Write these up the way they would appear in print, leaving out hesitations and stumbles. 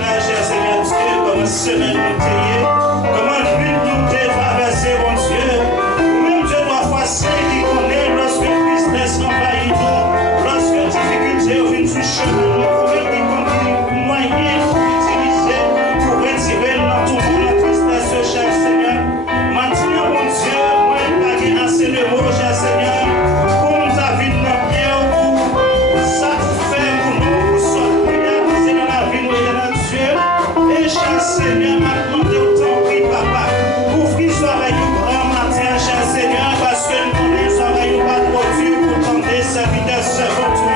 là, cher Seigneur Dieu, comment semaine nous tailler, comment lutte nous traverser, mon Dieu. Même Dieu, trois c'est qui connaît lorsque le business envahit nous, lorsque la difficulté vient sur le chemin, nous qui moyen pour utiliser pour retirer dans tout le monde la tristesse, cher Seigneur. Maintenant, mon Dieu, moi, il n'y a pas assez de mots, cher Seigneur. Seigneur, maintenant, de autant prie, papa, ouvrir les oreilles grand matin, cher Seigneur, parce que nous, les oreilles pas trop dures pour tenter serviteurs servants tout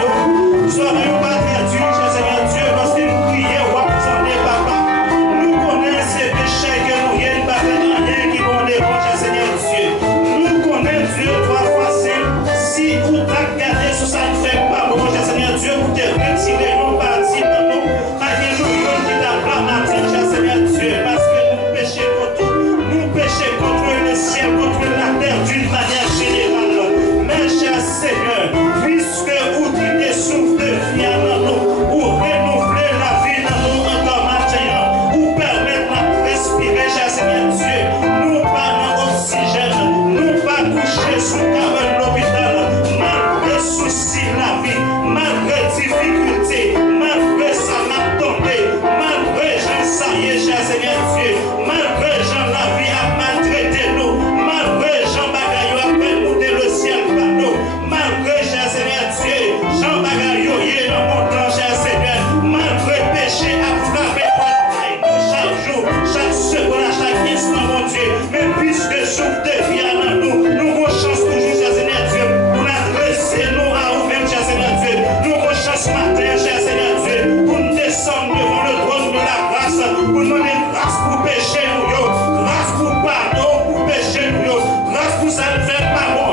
les oreilles pas perdues, cher Seigneur Dieu, lorsque nous prions, ou attendez, papa, nous connaissons ces péchés que nous rien pas fait rien qui vont déranger, cher Seigneur Dieu. Nous connaissons Dieu trois fois si vous regardez sur ça, ne fait pas bon, cher Seigneur Dieu, vous te retirez nos parties dans nous, alléluia, qui t'a pas matin, cher Seigneur Dieu, parce que nous péchons contre le ciel, contre la terre d'une manière générale. Mais cher Seigneur, puisque vous qui souffle de vie en nous, ou renouveler la vie dans nous encore maintenant, ou permettre de respirer, cher Seigneur Dieu, nous pas dans oxygène, nous pas coucher sous cabane de l'hôpital, malgré souci de la vie, malgré difficulté, malgré ça m'a tombé, malgré j'en saillé, cher Seigneur Dieu, malgré j'en la vie a maltraité nous, malgré j'en bagaille a fait monter le ciel par nous, malgré, cher Seigneur Dieu, j'en bagaille est dans mon temps, cher Seigneur, malgré péché a frappé nous chaque jour, chaque seconde, à chaque instant, mon Dieu, mais puisque souffle de vie en nous, nous avons chance toujours, cher Seigneur Dieu, pour adresser nous à vous-même, cher Seigneur Dieu, nous avons chance matin, cher Seigneur Dieu, pour nous descendre devant le trône de la grâce, pour nous donner grâce pour pécher nous, grâce pour pardon, pour pécher nous, grâce pour ça ne fait pas bon,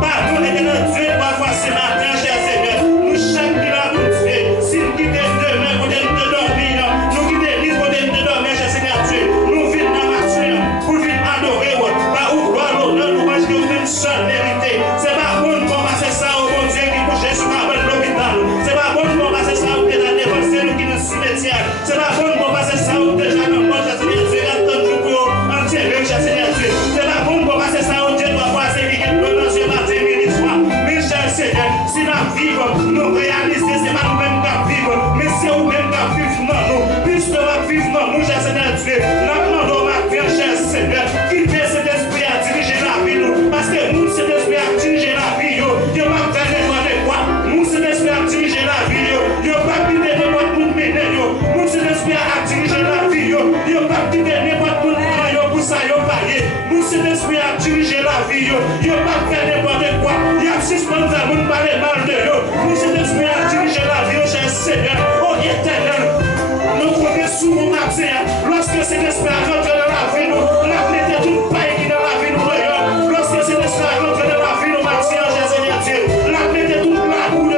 pardon, éternel Dieu, parfois ce matin, cher Seigneur, nous chaque là pour Dieu, si nous quittons demain, pour nous dormir, nous quittons l'église, pour nous dormir, cher Seigneur Dieu, nous vivons dans la matin, pour vivre adorer, pas où gloire l'honneur, nous parce que nous même seul mérité, c'est pas bon pour passer ça au bon Dieu qui couche sur la de l'hôpital, c'est pas bon pour passer ça au déjà dévancé, nous qui nous cimetière, c'est pas bon pour passer ça au déjà dans le monde, cher Seigneur Dieu, attends-nous pour entier, cher Seigneur Dieu, c'est pas bon pour passer ça au Dieu, doit passer, qui est dans ce matin, midi soir, mais cher Seigneur, si nous vivons, nous réaliser, c'est pas nous-mêmes qui vivons, mais c'est nous-mêmes qui vivons dans nous, puisque nous vivons dans nous, cher Seigneur Dieu, nous ma bien, cher Seigneur, qui fait cet esprit à diriger la vie, nous, parce que nous, cet esprit à diriger la vie, il va faire n'importe quoi, nous, cet esprit à diriger la vie, il va pas quitter n'importe nous mener, nous, cet esprit à diriger la vie, il va pas quitter n'importe nous mener, pour ça, il va parler, nous, cet esprit à diriger la vie, il va pas faire n'importe quoi, il y a suspendre à nous parler mal de nous, cet esprit à diriger la vie, cher Seigneur, oh éternel, nous prenons sous mon matin, lorsque cet esprit rentre dans la vie, nous, la plaie toute paille qui dans la vie, nous, lorsque cet esprit rentre dans la vie, nous, matin, cher Seigneur Dieu, la plaie toute la boue,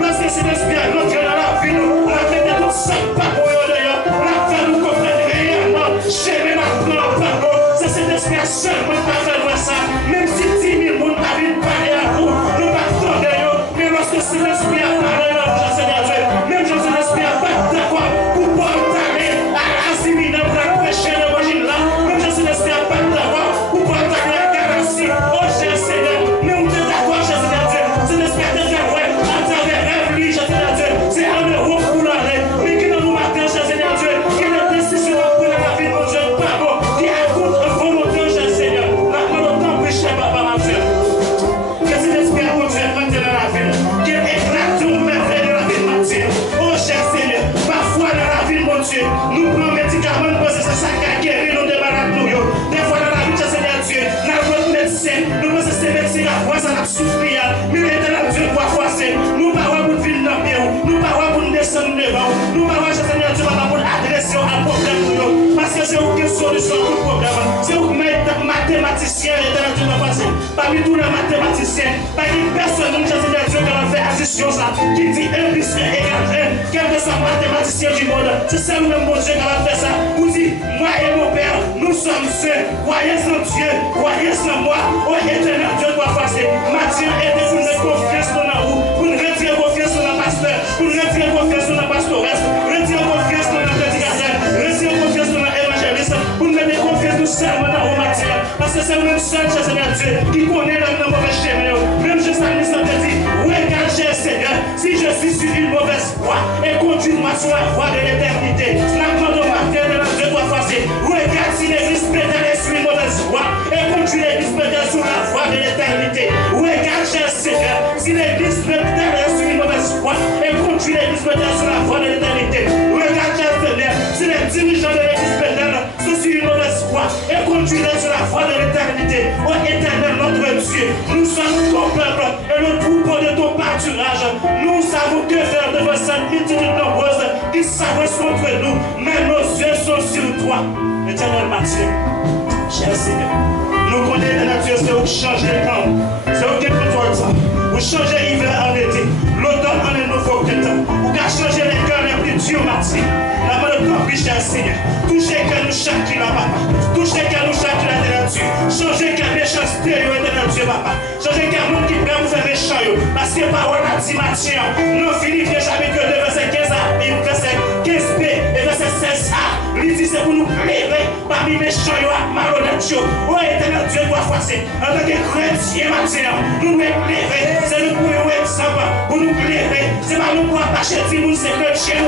lorsque cet esprit rentre dans la vie, nous, la plaie toute sac pas pour la fait nous comprendre réellement, j'aime la prendre pardon, c'est cet esprit seulement qui va faire ça, même si 10 000 personnes pas vu parler à vous, nous pas attendre, mais lorsque cet esprit a parlé, cher Seigneur Dieu, même si cet esprit a pas d'accord pour pouvoir parler à l'assimiler pour la prêcher l'évangile là, même si cet esprit a pas d'accord pour pouvoir parler à la garantie, oh cher Seigneur, mais on est d'accord, cher Seigneur Dieu, cet esprit a déjà vrai, à travers rêve, lui, cher Seigneur Dieu, c'est un euro pour l'aller, mais qui dans nous matin, cher Seigneur Dieu, qui est décision pour la vie de mon Dieu, pardon, qui a contre volonté, cher Seigneur, la volonté prêcher, papa, ma soeur, que cet esprit a continué à rentrer dans la vie, qui éclate tout merveille de la vie de mon Dieu, oh cher Seigneur, parfois dans la vie de mon Dieu, nous prenons médicaments parce que c'est ça qui a guéri nous des malades, nous, des fois dans la vie de Seigneur Dieu, dans notre médecin, nous pensons que c'est médecin à voir ça n'a souffrir, mais l'éternel Dieu doit forcer, nous parlons pour vivre dans le pied, nous parlons pour descendre devant, nous parlons, Seigneur Dieu, pour adresser à problème, parce que c'est une solution pour le problème, c'est un mathématicien, l'éternel Dieu va passer, parmi tous les mathématiciens, parmi personne, Seigneur Dieu, qui va faire addition ça, qui dit 1 plus 1 égale 1, quel que soit mathématicien du monde, c'est ça nous-mêmes, mon Dieu, qui va faire ça, vous dites, moi et mon Père, nous sommes ceux, croyez en Dieu, croyez en moi, oh éternel Dieu doit passer, Mathieu, aidez pour nous confiance dans vous, pour nous retirer confiance dans le pasteur, pour nous retirer confiance dans le pastoresse, retirer confiance dans la prédication, c'est le même seul, cher Seigneur Dieu, qui connaît le mauvais chemin. Même je sais, nous sommes dit, regarde, cher Seigneur, si je suis sur une mauvaise voie et conduis-moi sur la voie de l'éternité. La grande matin de la Dieu doit passer. Regarde si l'église pétale est sur une mauvaise voie et conduis l'église pétale sur la voie de l'éternité. Regarde, cher Seigneur, si l'église pétale est sur une mauvaise voie et conduis l'église pétale sur la voie de l'éternité. Regarde, cher Seigneur, si les dirigeants de l'église pétale sont sur une mauvaise voie et conduis-les sur la voie de l'éternité. Ô éternel, notre Dieu, nous sommes ton peuple et le troupeau de ton pâturage. Nous savons que faire devant cette multitude nombreuse qui s'avance contre nous, mais nos yeux sont sur toi. Éternel Mathieu, cher Seigneur, nous connaissons la nature, c'est où changer les temps, c'est où quelque chose de temps, où changer l'hiver en été, l'automne en un nouveau printemps, où changer les cœurs les plus durs, Mathieu. La main de ton cher Seigneur, touchez que nous chacun là, papa, touchez que nous chacun là de la nature, changez que méchanceté de la nature, papa, changez que monde qui peut vous faire méchant, parce que parole a dit Mathieu, nous Philippe, chapitre 2, verset 15 à verset 15b et verset 16a. Il dit c'est pour nous plairer parmi les méchants et malhonnêtes. Oh éternel Dieu doit passer. En tant que chrétien maintenant, nous devons plairer. C'est nous pour nous exemple, pour nous plairer. C'est pas nous pour attacher si nous sommes chrétiens.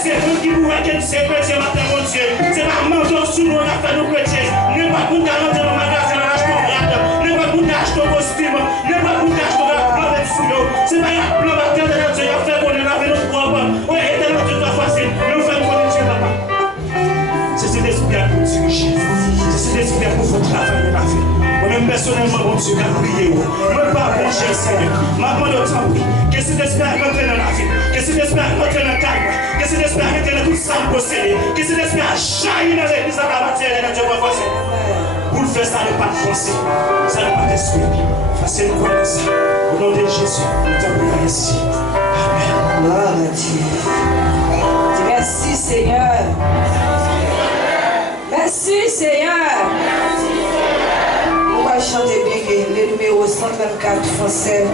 C'est nous qui pouvons être chrétiens maintenant, mon Dieu. C'est pas menton sous nous, on a fait nous chrétiens. Ne pas pour t'aller dans le magasin, acheter ton rade. Ne pas pour t'acheter ton costume. Ne pas pour t'acheter ton plan avec sous nous. C'est pas un plan matin de notre Dieu. Il a fait qu'on est lavé notre propre. Oh éternel Dieu doit passer. Nous faisons pour Dieu, papa. C'est cet esprit pour diriger. C'est cet esprit pour faire travail de la vie. Moi-même personnellement, mon Dieu, j'ai prié. Même pas bon cher Seigneur. Maman de temps, que cet esprit rentre dans la vie. Que cet esprit rentre dans ta vie. Que cet esprit rentre dans tout ça possédé. Que cet esprit jaillit dans l'église à la matière et dans Dieu va passer. Pour le faire, ça n'est pas français. Ça n'est pas d'esprit. Facile quoi ça. Au nom de Jésus, nous t'appelons ici. Amen. Gloire à Dieu. Merci Seigneur. Merci Seigneur. On va chanter bien que le numéro 124 français,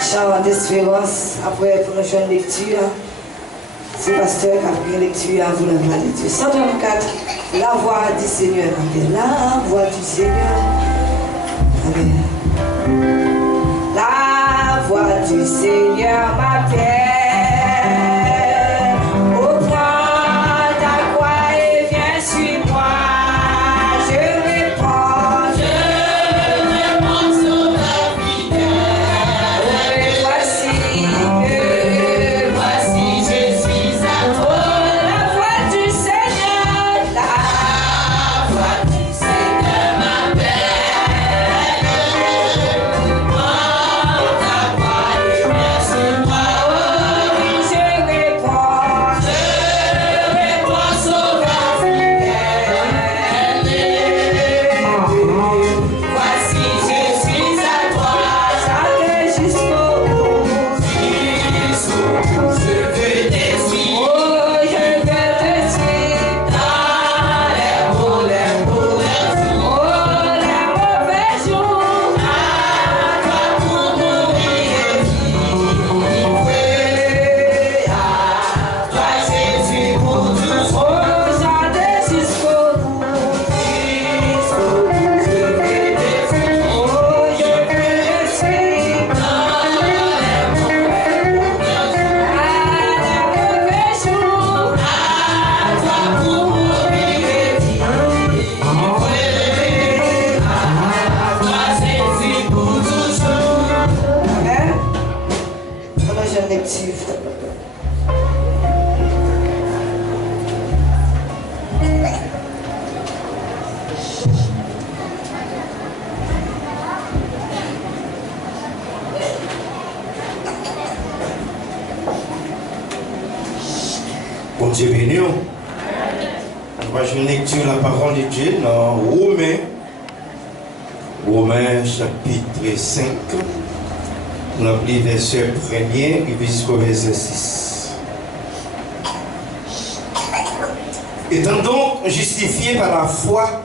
Chant d'espérance, après pour une jeune lecture. C'est pasteur qui a pris une lecture à vous la voix de Dieu. 124, la voix du Seigneur. La voix du Seigneur. Amen. La voix du Seigneur m'appelle. Dieu béni. On va jouer une lecture de la parole de Dieu dans Romains chapitre 5. On a pris verset 1er jusqu'au verset 6. Étant donc justifiés par la foi,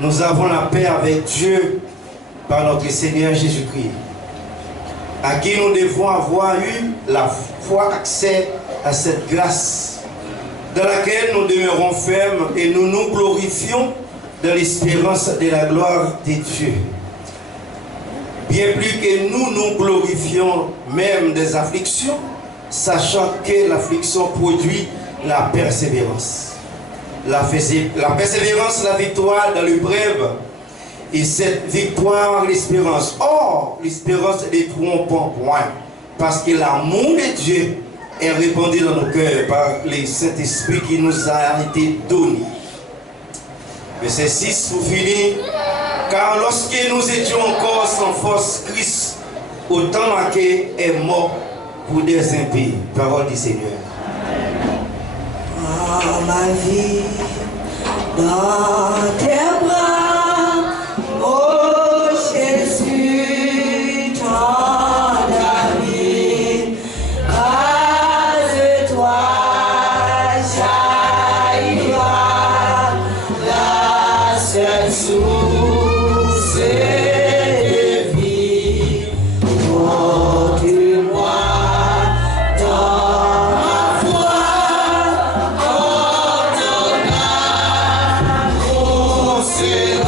nous avons la paix avec Dieu par notre Seigneur Jésus-Christ, à qui nous devons avoir eu la foi accès à cette grâce dans laquelle nous demeurons fermes et nous nous glorifions dans l'espérance de la gloire de Dieu. Bien plus que nous nous glorifions même des afflictions, sachant que l'affliction produit la persévérance. La persévérance, la victoire dans l'épreuve, et cette victoire, l'espérance. Or, l'espérance ne trompe point, parce que l'amour de Dieu est répandu dans nos cœurs par le Saint-Esprit qui nous a été donné. Verset 6 pour finir. Car lorsque nous étions encore sans force, Christ, autant marqué, est mort pour des impies. Parole du Seigneur. Ah, ma vie, dans tes bras, oh Jésus, ton ami, car de toi jaillira la seule source de vie. Porte-moi dans ma foi. C'est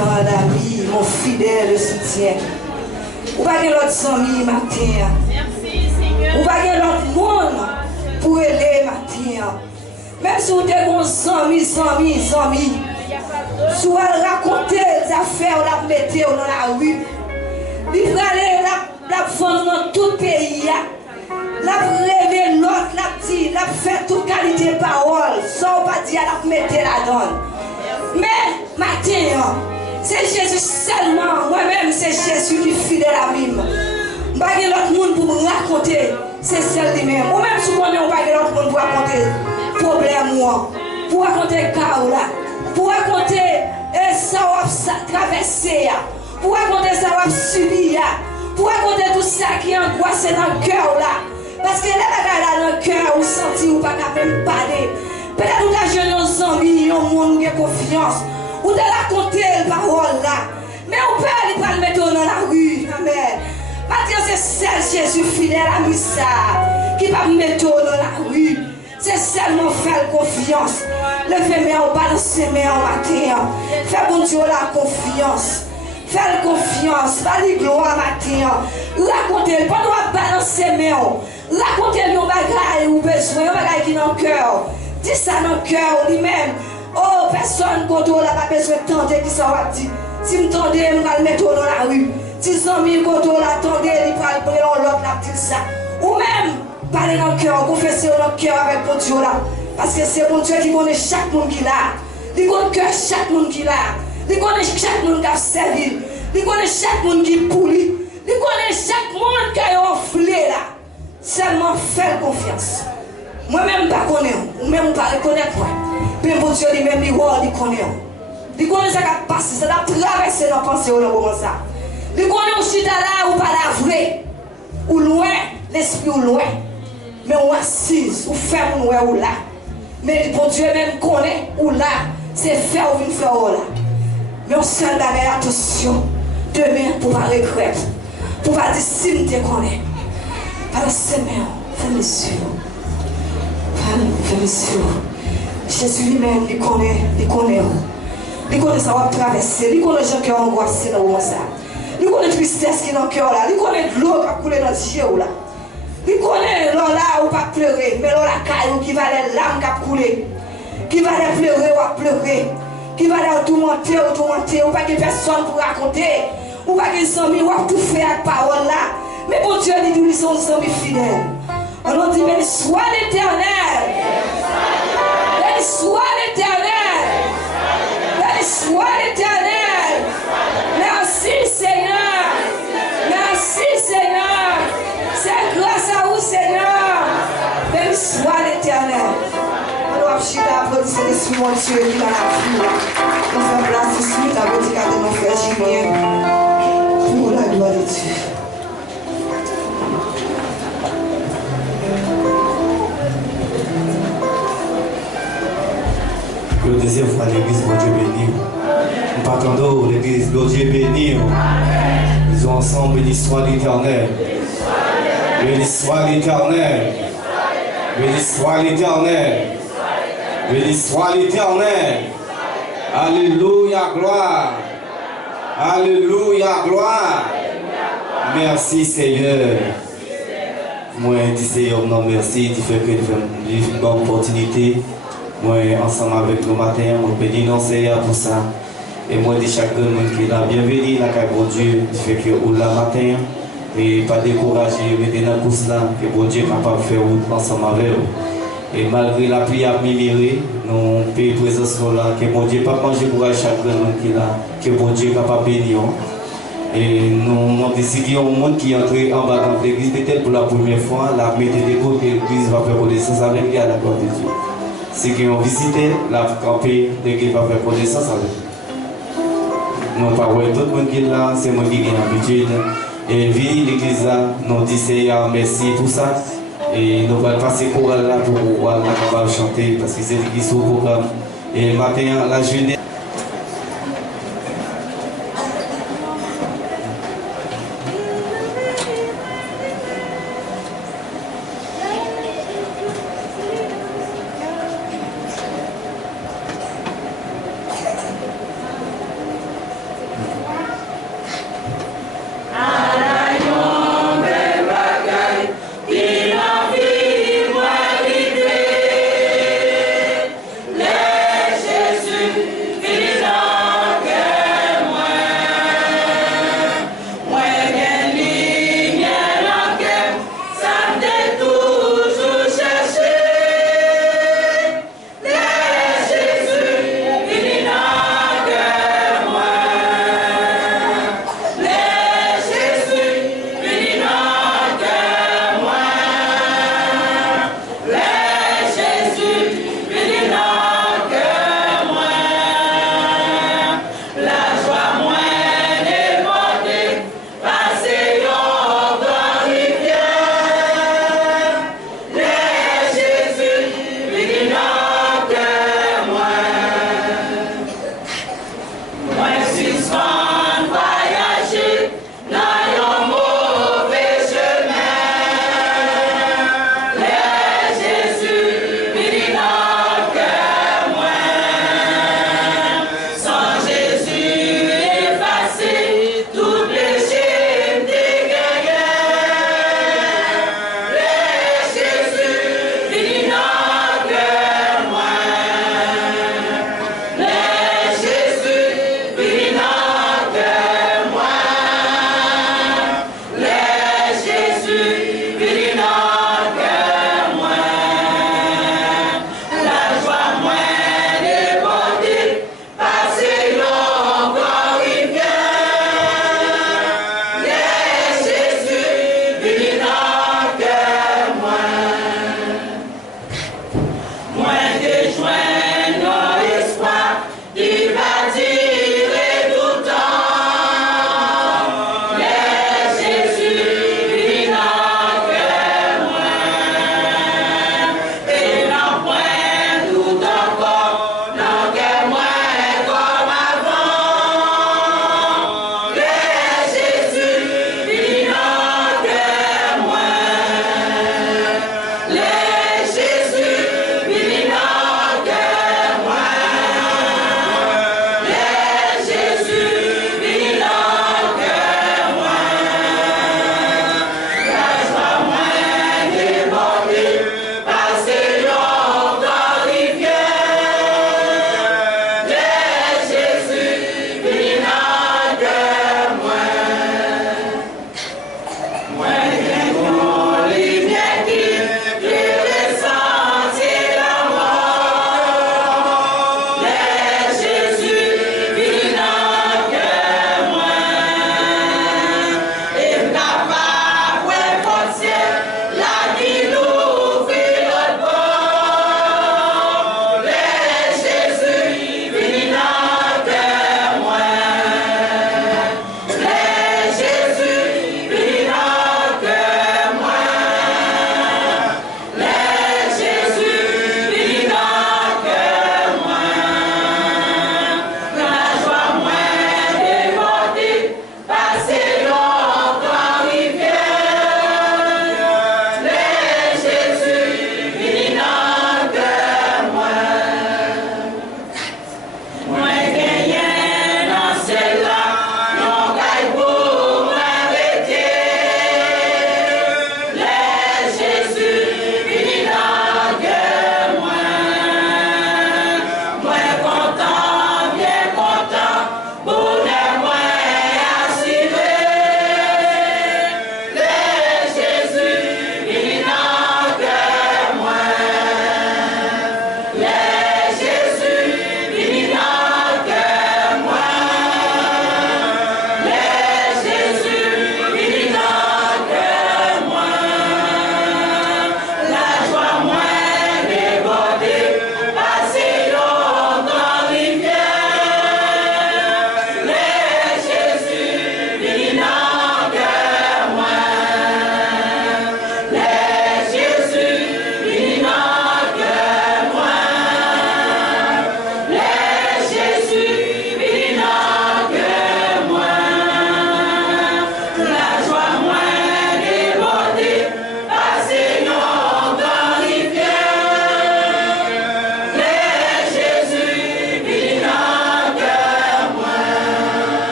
tant d'amis, mon fidèle soutien. Ou pas que l'autre ami matin. Ou pas que l'autre monde pour aider matin. Même si vous êtes bon ami, si vous racontez les affaires, la mettez dans la rue. Il va aller la vendre dans tout le pays. La rêver l'autre, la petite, la fait toute qualité de parole. Sans pas dire la mettre la donne. Mais matin, c'est Jésus seulement. Moi-même, c'est Jésus qui est fidèle à moi. Je n'ai pas l'autre monde pour me raconter. C'est celle lui-même. Ou même si on n'a pas l'autre monde pour raconter problème, pour raconter chaos, pour raconter ça va traverser, pour raconter ça va subir, pour raconter tout ça qui est angoissé dans le cœur là. Parce que là, dans le cœur, vous sentez ou pas même parler. Peut-être que vous avez nos amis, un monde qui a confiance. Vous devez raconter la parole là. Mais on peut aller pas le mettre dans la rue. Amen. Maintenant, c'est celle Jésus fidèle à Missa qui va me mettre dans la rue. C'est seulement faire confiance. Levez-moi au bas de ses mains en matin. Fais bon Dieu la confiance. Fais confiance. Valide gloire matin. Racontez, pas de balancer mes mains. Racontez-lui un bagage ou besoin, un bagage qui est dans le cœur. Dis ça dans le cœur lui-même. Oh, personne qui n'a pas besoin de tenter qui ça va dire. Si je m'entendais, je vais le mettre dans la rue. Si je m'entendais, il va le prendre l'autre, la petite ça. Ou même, parler dans le cœur, confesser dans le cœur avec mon Dieu là. Parce que c'est mon Dieu qui connaît chaque monde qui l'a. Il connaît cœur chaque monde qui l'a. Il connaît chaque monde qui a servi. Il connaît chaque monde qui pouli. Il connaît chaque monde qui a offlé là. Seulement faire confiance. Moi-même pas connaître, ou même pas reconnaître moi. Mais mon Dieu lui-même il connaît. Il connaît ça qui a passé, ça a traversé dans la pensée au moment ça. Il connaît aussi là ou pas la vraie. Ou loin, l'esprit ou loin. Mais on assise, ou ferme ou là. Mais mon Dieu même connaît ou là, c'est faire ou une faire là. Mais on seul bagage attention. Demain pour pas regretter. Pour pas dire si je te connais. Par la semaine, fais monsieur. Fais monsieur. Jésus lui-même, il connaît. Il connaît ça va traverser. Il connaît les gens qui ont angoissé dans le monde. Il connaît la tristesse qui est dans le cœur là. Il connaît l'eau qui a coulé dans le yeux là. Il connaît l'eau là où pas pleurer. Mais l'eau la caille qui va les larmes qui a coulé. Qui va les pleurer ou pleurer. Qui va les tourmenter ou pas que personne pour raconter. Ou pas que amis ou tout faire avec parole là. Mais bon Dieu dit nous sommes amis fidèles. On nous dit béni soit l'Éternel. Béni soit l'Éternel. Béni soit l'Éternel. Merci Seigneur. Merci Seigneur. C'est grâce à vous Seigneur. Béni soit l'Éternel. On doit appuyer l'applaudissement de ce mon Dieu qui est dans la foule. On fait place tout de suite à votre cas de nos frères Julien. Pour la gloire de Dieu. Le deuxième fois, l'église, bon Dieu béni. Nous partons de l'église, bon Dieu béni. Ils ont ensemble béni soit l'Éternel. Béni soit l'Éternel. Béni soit l'Éternel. Béni soit l'Éternel. Alléluia, gloire. Alléluia, gloire. Merci Seigneur. Moi, dis Seigneur, non merci, tu fais que tu fais une bonne opportunité. Moi, ensemble avec nous matin, on peut dire non Seigneur pour ça. Et moi, dis chacun qui est là, bienvenue, là, car bon Dieu, tu fais que ou la matin, et pas décourager, mettez dans la course là, que bon Dieu est capable de faire ensemble avec vous. Et malgré la pluie à mimirer, nous payons présence là, que bon Dieu pas manger pour chacun qui est là, que bon Dieu est capable de bénir. Et nous avons décidé au monde qui est entré en bas dans l'église, peut-être pour la première fois, la mettez des côtés, l'église va faire connaissance avec lui à la gloire de Dieu. Ceux qui ont visité, la campé, l'église va faire connaissance avec lui. Nous ne parlons pas tout le monde qui est là, c'est moi qui ai l'habitude. Et vie l'église là, nous disons merci pour ça. Et nous allons passer pour là pour pouvoir chanter parce que c'est l'église au programme. Et matin, la jeunesse.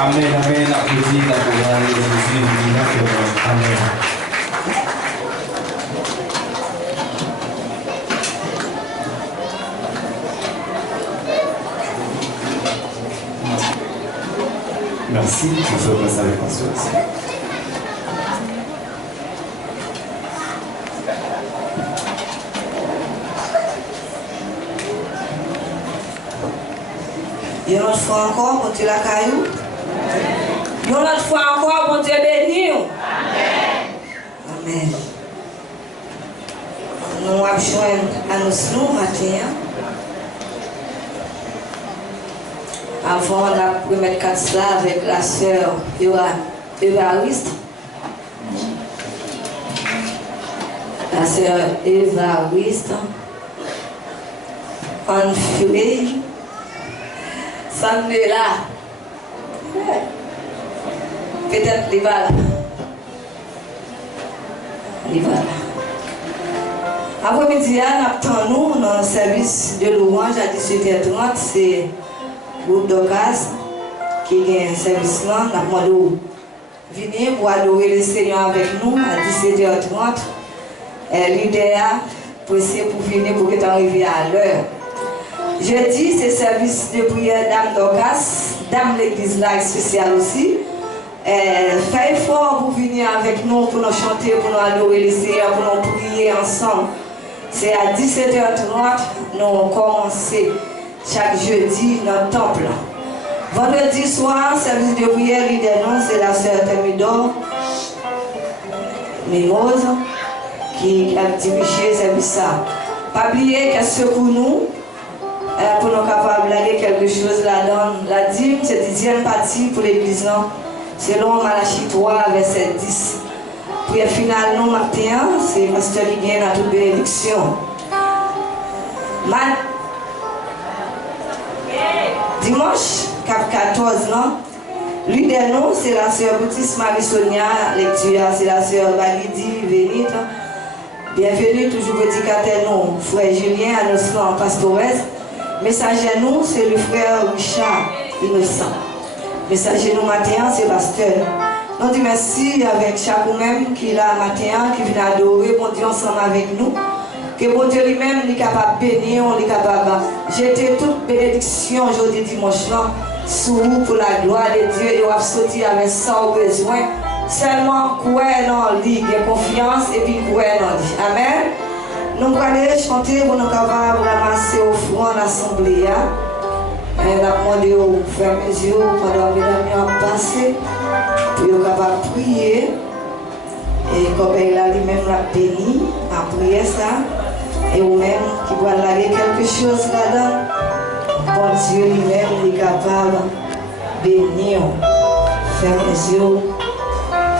Amen, amen, applaudis la chorale de Jésus, amen. Merci pour ce passage avec conscience. Une autre fois encore, bon Dieu la caillou. Une autre fois encore, bon Dieu béni. Amen. Amen. Nous avons joint à nous matin. Avant la première carte là avec la sœur Évariste. La sœur Évariste. En fumée. Ça me est là. Peut-être les balles. Les balles. Après-midi, nous attendons dans le service de louange à 18h30. C'est le groupe d'Ocas qui a un service là. Nous avons demandé de venir pour adorer le Seigneur avec nous à 17h30. L'idéal pour essayer pour venir pour que tu arrives à l'heure. Jeudi, c'est service de prière Dame d'Ocas, Dame l'église là spéciale aussi. Faites effort pour venir avec nous, pour nous chanter, pour nous adorer le Seigneur, pour nous prier ensemble. C'est à 17h30, nous commençons chaque jeudi dans le temple. Vendredi soir, service de prière, l'idée non, c'est la sœur Thermidor Mimose qui a dirigé ce service. Pas oublier qu'elle secoue nous. Pour nous capables d'aller quelque chose là-dedans. La dîme, c'est 10e partie pour l'église. Selon Malachie 3, verset 10. Puis au final, nous, matin, c'est pasteur qui vient à toute bénédiction. Dimanche, cap 14, l'idée nous, c'est la sœur Boutis Marie-Sonia, lecture, c'est la sœur Balidi Vénite. Bienvenue, toujours prédicateur nous, frère Julien, à nos pastoresse. Messager nous, c'est le frère Richard Innocent. Messager nous matin, c'est pasteur. Nous disons merci avec chaque même qui est là matin, qui vient adorer, bon Dieu ensemble avec nous. Que bon Dieu lui-même est capable de bénir, est capable de jeter toute bénédiction aujourd'hui dimanche là, sur vous pour la gloire de Dieu et on va sortir avec ça au besoin. Seulement croire dans lui, confiance et puis croire dans lui. Amen. Nous allons aller chanter pour nous capables de ramasser au front l'assemblée. On a demandé au frère Mesio pendant que nous avons passé pour être capable de prier. Et comme il a lui-même la béni, à prier ça. Et vous-même qui doit aller quelque chose là-dedans, bon Dieu lui-même est capable de bénir. Frère Mesio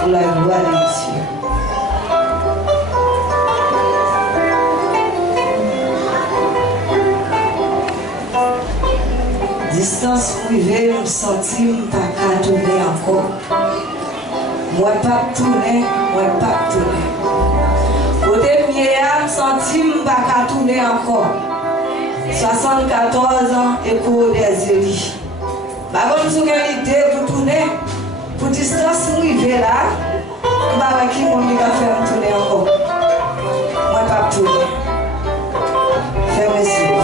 pour la gloire de Dieu. Distance privée, je me sentis pas qu'à tourner encore. Moi pas tourner, moi pas tourner. Côté pied, je me sentis pas qu'à tourner encore. 74 ans et pour des élis. Par contre, si vous avez l'idée pour tourner, pour distance privée là, je ne sais pas qui m'a fait tourner encore. Moi pas tourner. Fermez les yeux.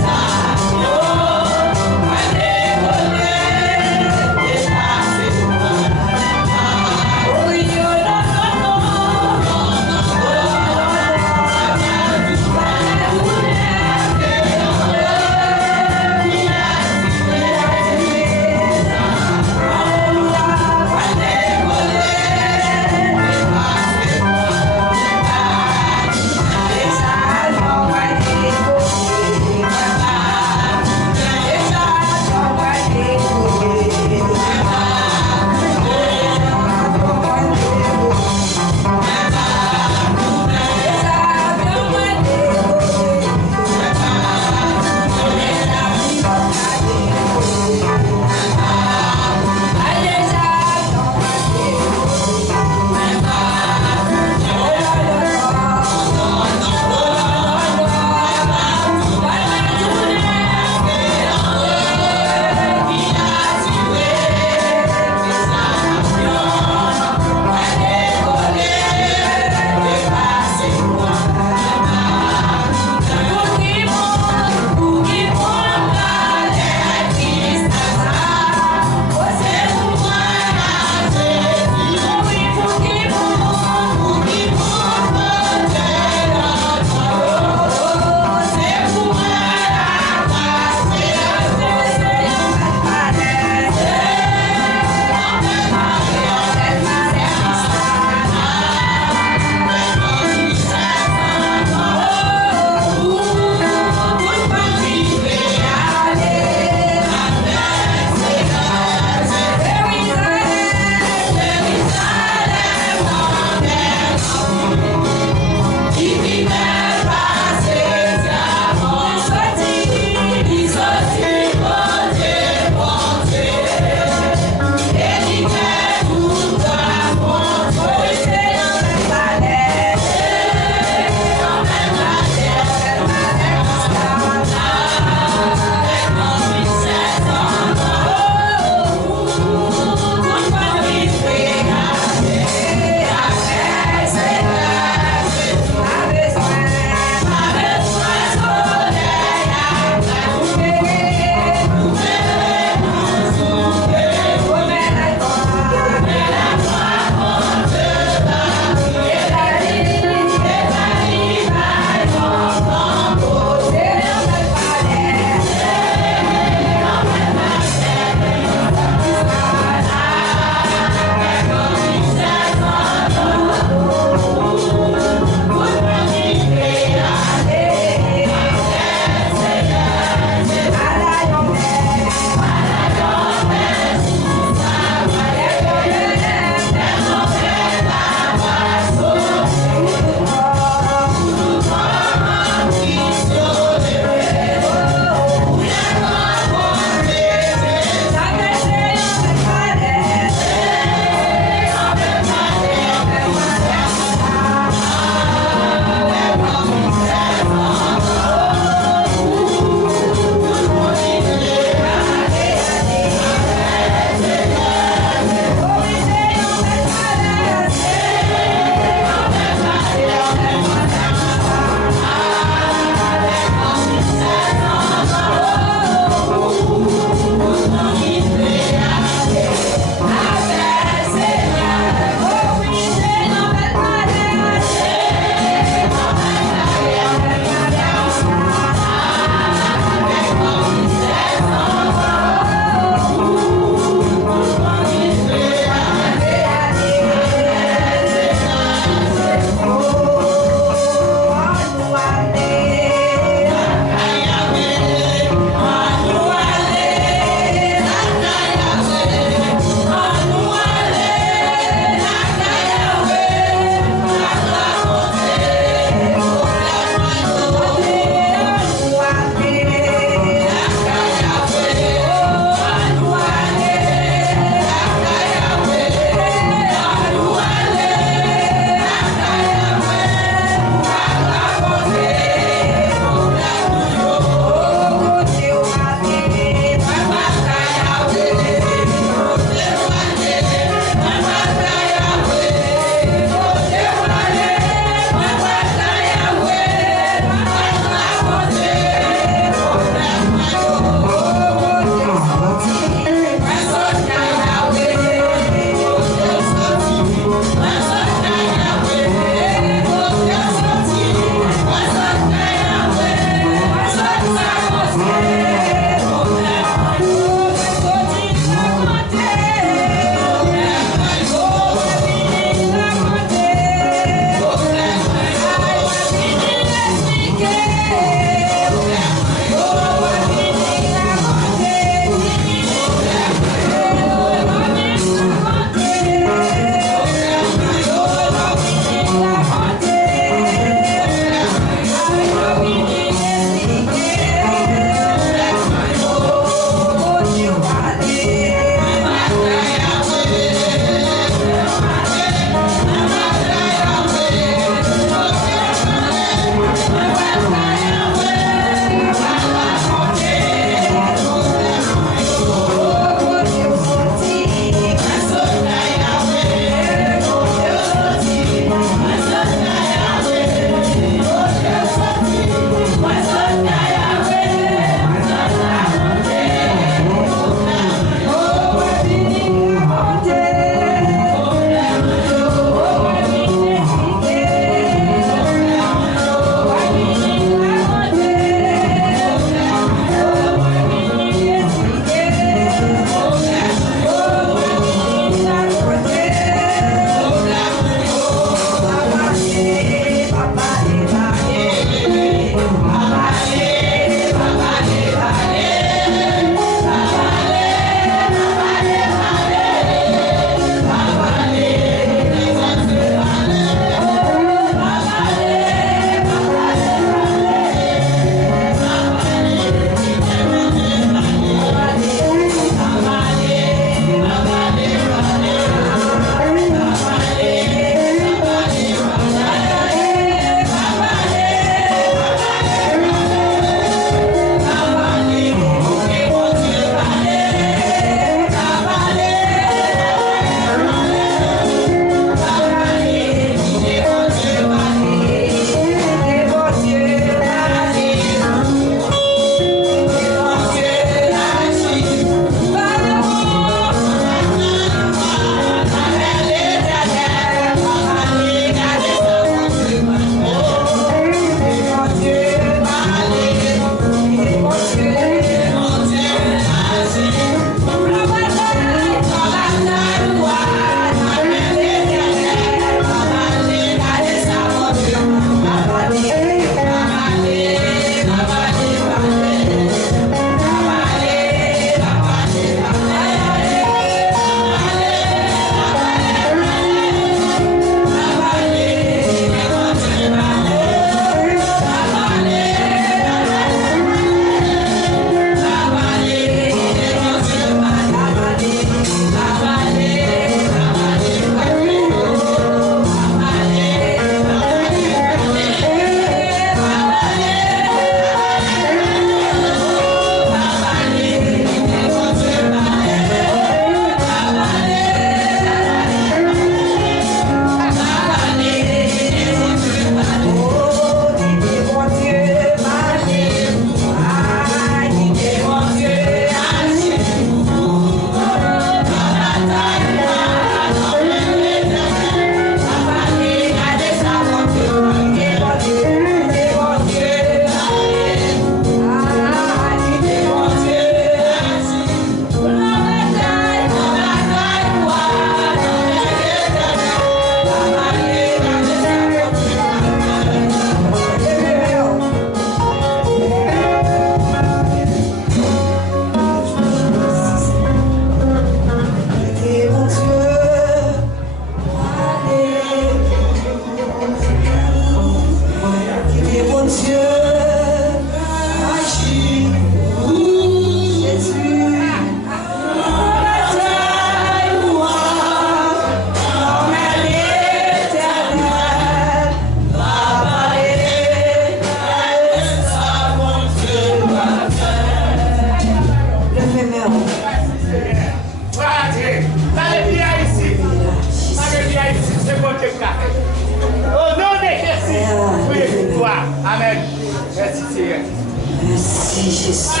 Merci Jésus.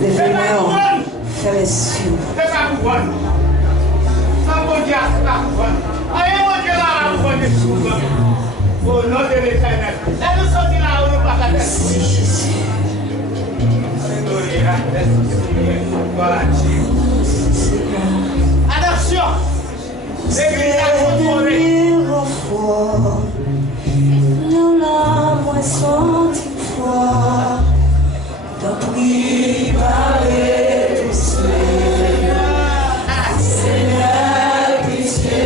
Levez les mains, fais les cieux. Au nom de l'Éternel. Et nous sommes là où nous partons. Merci Jésus. Attention. L'église a contrôlé. Nous l'avons senti froid. T'as préparé le Seigneur. Seigneur, pitié.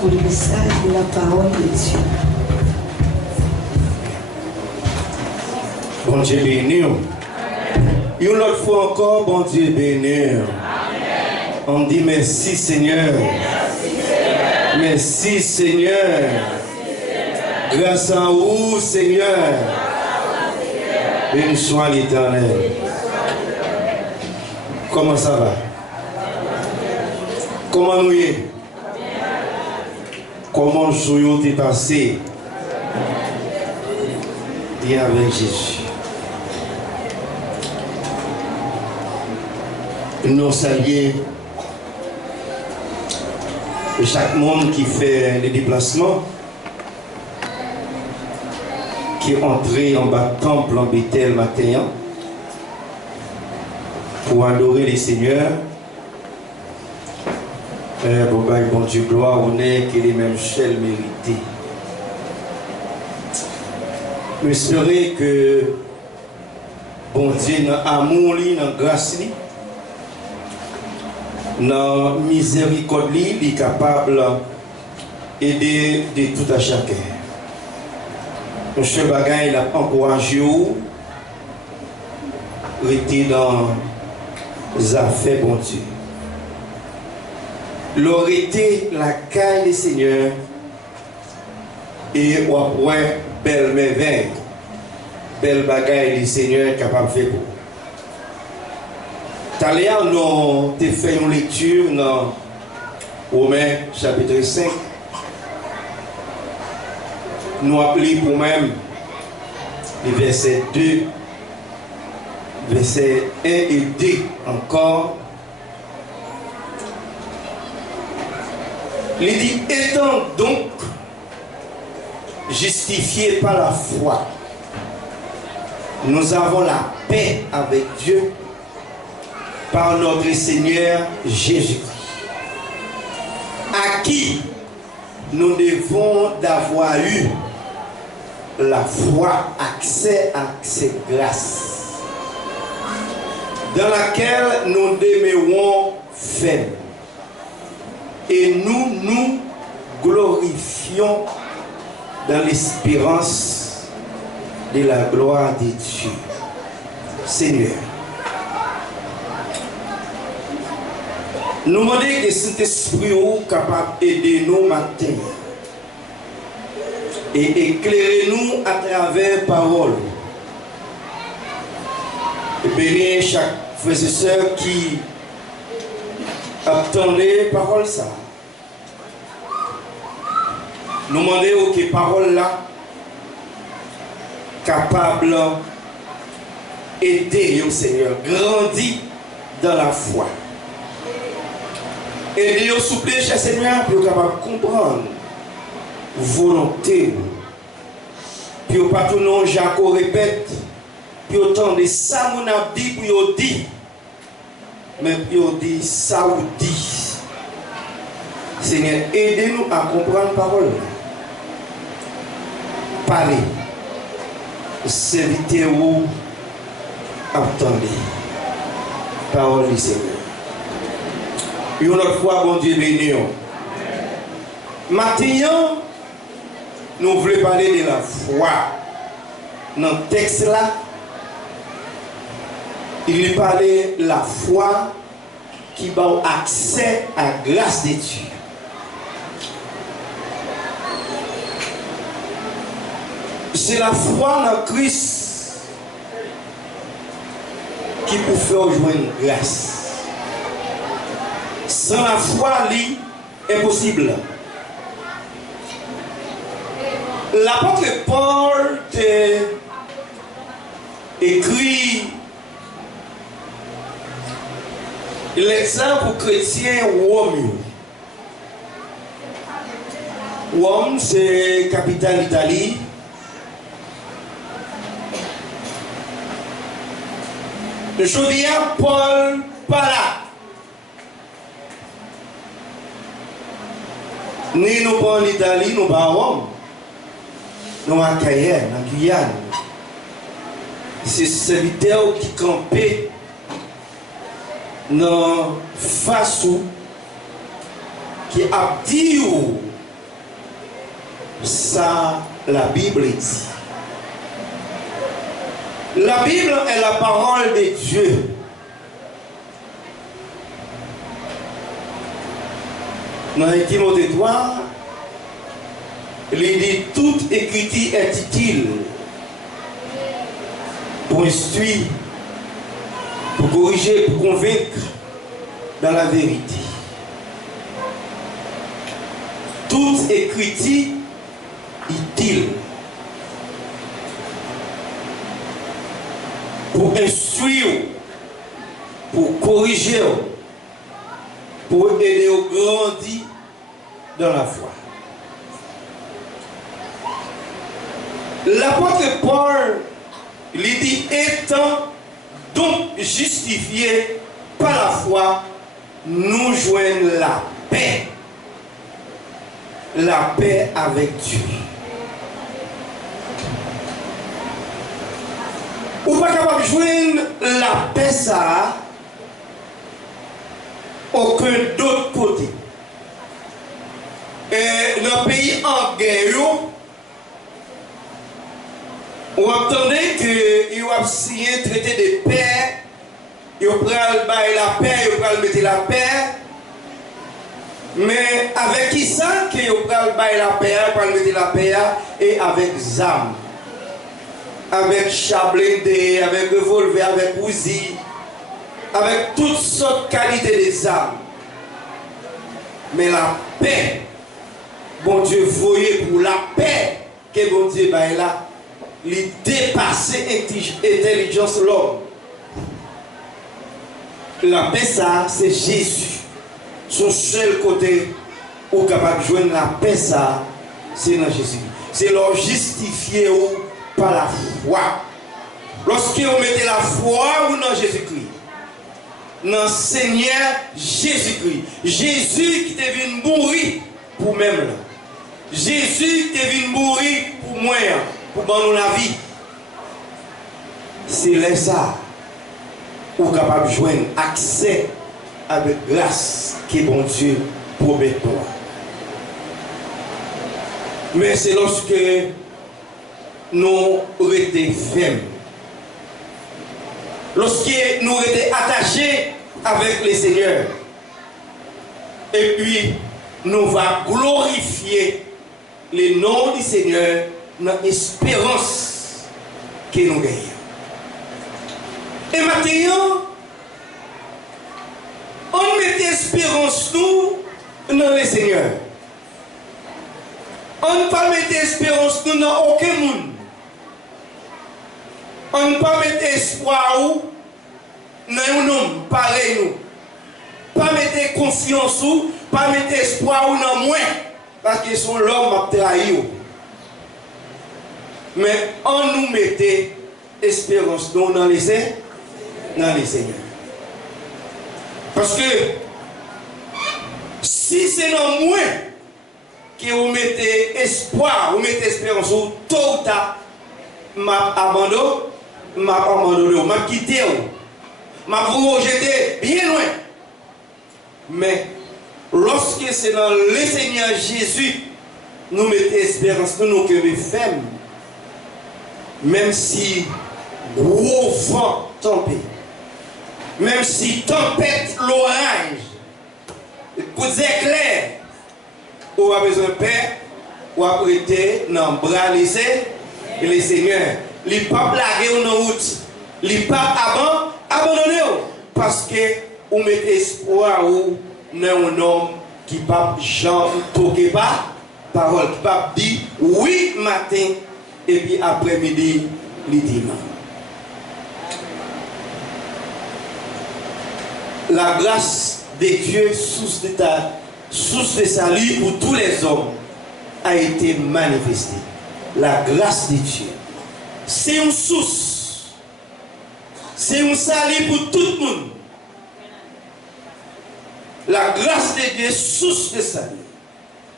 Pour le message de la parole de Dieu. Bon Dieu béni. Une autre fois encore, bon Dieu béni. On dit merci Seigneur. Merci Seigneur. Grâce à vous Seigneur. Béni soit l'Éternel. Comment ça va? Comment nous y est? Comment joyeux t'es passé? Bien avec Jésus. Nous saluons chaque monde qui fait les déplacements, qui est entré en bas de temple en Bethel matin pour adorer les seigneurs. Bon Dieu, gloire, honneur, que les mêmes chels mérités. J'espère que bon Dieu, dans l'amour, dans la grâce, dans la miséricorde, il est capable d'aider de tout à chacun. Monsieur Bagay, il a encouragé vous, rester dans les affaires bon Dieu. L'aurait été la caille des seigneurs et après, belle merveille, belle bagaille des seigneurs capable de faire pour. Tout à l'heure, nous avons fait une lecture dans Romains chapitre 5. Nous appelons pour même les versets 2, versets 1 et 2 encore. Il dit, étant donc justifiés par la foi, nous avons la paix avec Dieu par notre Seigneur Jésus, à qui nous devons d'avoir eu la foi, accès à cette grâce, dans laquelle nous demeurons fermes. Et nous glorifions dans l'espérance de la gloire de Dieu. Seigneur, nous demandons que cet esprit est capable d'aider nous matin et éclairer nous à travers parole. Et bénir chaque frère et sœur qui attendait parole ça. Nous demandons que parole là capable d'aider le Seigneur grandir dans la foi. Aider au souple, cher Seigneur, pour capable comprendre volonté. Puis pas tout non Jaco répète, puis autant de ça mon a dit pour dire. Mais puis on dit ça ou dit. Seigneur, aidez-nous à comprendre la parole. Parlez. Servitez-vous. Attendez. Parole du Seigneur. Une autre fois, bon Dieu béni. Maintenant, nous voulons parler de la foi. Dans le texte là, il parlait de la foi qui a accès à la grâce de Dieu. C'est la foi dans Christ qui peut faire joindre grâce. Sans la foi, c'est impossible. L'apôtre Paul écrit l'exemple chrétien Rome. Rome, c'est la capitale d'Italie. Je dis à Paul, pas là. Ni nous pas en Italie, nous pas à Rome. Nous à Cayenne, en Guyane. C'est serviteur qui campait dans face où qui a dit ça la Bible dit. La Bible est la parole de Dieu. Dans les Timothée 3, il dit toute écriture est utile pour instruire, pour corriger, pour convaincre dans la vérité. Toute écriture utile pour instruire, pour corriger, pour aider au grandir dans la foi. L'apôtre Paul, il dit, étant donc justifiés par la foi, nous joignons la paix. La paix avec Dieu. Ou pas capable de joindre la paix ça aucun d'autre côté. Et dans le pays en guerre, on entendait qu'il a signé un traité de paix, il prend la paix, il prend mettre la paix. Mais avec qui ça qu'il prend la paix, il prend mettre la paix et avec ZAM, avec chablindé, avec revolver, avec Uzi, avec toutes sortes de qualités des armes. Mais la paix, bon Dieu voyait pour la paix que bon Dieu va là, il dépasser l'intelligence de l'homme. La paix, ça, c'est Jésus. Son seul côté où capable de joindre la paix, ça, c'est dans Jésus. C'est leur justifier par la foi. Lorsque vous mettez la foi ou dans Jésus-Christ, dans le Seigneur Jésus-Christ, Jésus qui est venu mourir pour même là. Jésus qui est venu mourir pour moi, pour nous la vie. C'est là ça, ou capable de joindre accès avec grâce que bon Dieu promet toi. Mais c'est lorsque nous étions fermes, lorsque nous étions attachés avec le Seigneur, et puis nous allons glorifier le nom du Seigneur dans l'espérance que nous gagnons. Et maintenant, on met espérance nous dans le Seigneur. On ne pas mettre espérance nous dans aucun monde. On ne pas mettre espoir dans un homme pareil nous. Pas mettre confiance ou, pas mettre espoir dans moi. Parce que son l'homme a trahi. Mais on nous mettait espérance nous dans les Seigneurs. Parce que si c'est dans moi que vous mettez espoir, vous mettez espérance, tôt ou tard, m'a abandonné, m'a quitté, m'a vous rejeté bien loin. Mais lorsque c'est dans le Seigneur Jésus, nous mettons espérance, nous que les femmes, même si gros vent tempête, même si tempête l'orage, coups d'éclair, on a besoin de paix, on a prêté dans le bras laissé, et le Seigneur, il n'est pas blagué dans la route, il n'est pas abandonné, parce que on met espoir dans un homme qui ne peut jamais toquer pas parole, qui ne peut dire oui matin, et puis après-midi, le dimanche. La grâce de Dieu, source de salut pour tous les hommes, a été manifestée. La grâce de Dieu, c'est une source, c'est un salut pour tout le monde. La grâce de Dieu, source de salut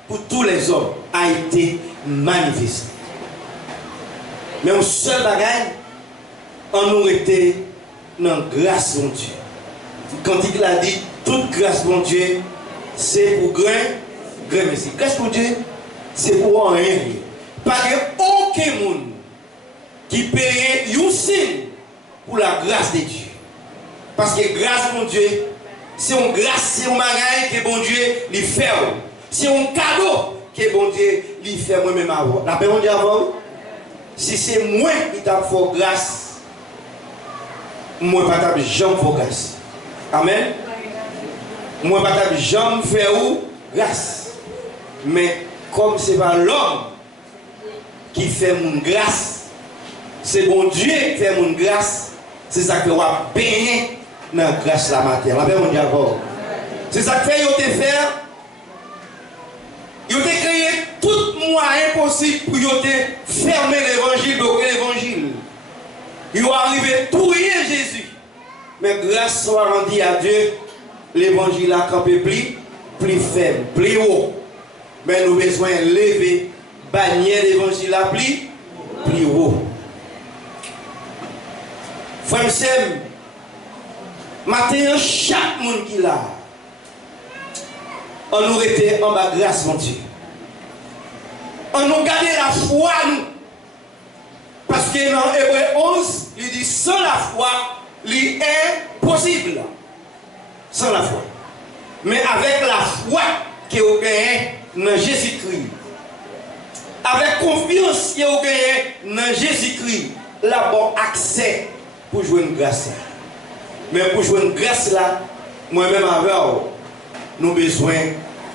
pour tous les hommes, a été manifestée. Mais un seul bagage, on aurait été dans la grâce de Dieu. Quand il a dit, toute grâce de Dieu, c'est pour grain, merci. Grâce pour Dieu, c'est pour rien. Pas aucun monde qui paye un signe pour la grâce de Dieu. Parce que grâce de Dieu, c'est une grâce, c'est un bagage que bon Dieu lui fait. C'est un cadeau que bon Dieu lui fait moi-même avant. La paix mon Dieu avant. Si c'est moi qui t'a fait grâce, moi pas t'a jamais fait grâce. Amen. Moi pas t'a jamais fait grâce. Mais comme c'est pas l'homme qui fait mon grâce, c'est bon Dieu qui fait mon grâce, c'est ça que va baigner dans la grâce la matière. La paix mon Dieu avant. C'est ça que fait yo te faire. Yo te créé tout moyen possible pour yo te fermer l'évangile, bloquer l'évangile. Yo arrivé tout rien Jésus. Mais grâce soit rendue à Dieu, l'évangile a campé plus faible, plus haut. Mais nous avons besoin de lever, bannière l'évangile à plus haut. Frère Sem, maintenant chaque monde qui l'a, On nous était en bas grâce, mon Dieu. On nous gardait la foi, nous. Parce que dans Hébreu 11, il dit sans la foi, il est possible. Sans la foi. Mais avec la foi que vous gagnez dans Jésus-Christ, avec confiance que vous gagnez dans Jésus-Christ, là, bon accès pour jouer une grâce. Mais pour jouer une grâce là, moi-même avec vous, nous avons besoin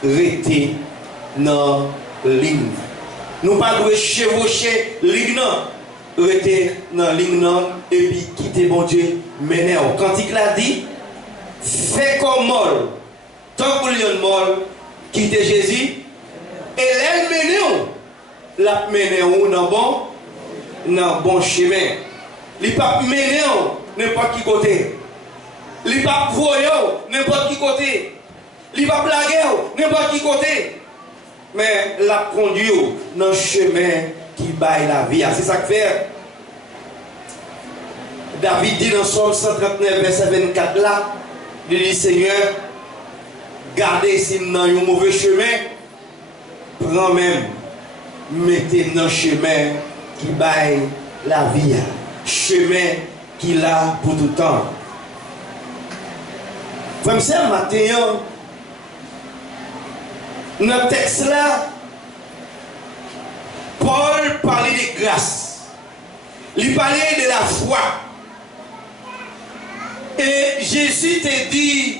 de rester dans la ligne. Nous ne pouvons pas chevaucher la ligne, rester dans la ligne et puis quitter mon Dieu, mener. Quand il a dit, fais comme molle, tant que l'on molle, quitter Jésus, et elle mène, la mène dans bon chemin. Il ne peut pas mener n'importe qui côté. Il ne peut pas voyer n'importe qui côté. Il ne peut pas blaguer n'importe qui côté. Mais la conduit dans le chemin qui baille la vie. C'est ça que fait. David dit dans Psaume 139, verset 24 là, il dit Seigneur, gardez si dans un mauvais chemin, prends même, mettez dans le chemin qui baille la vie. Chemin qu'il a pour tout le temps. Comme ça, matin, dans le texte là, Paul parlait de grâce. Il parlait de la foi. Et Jésus te dit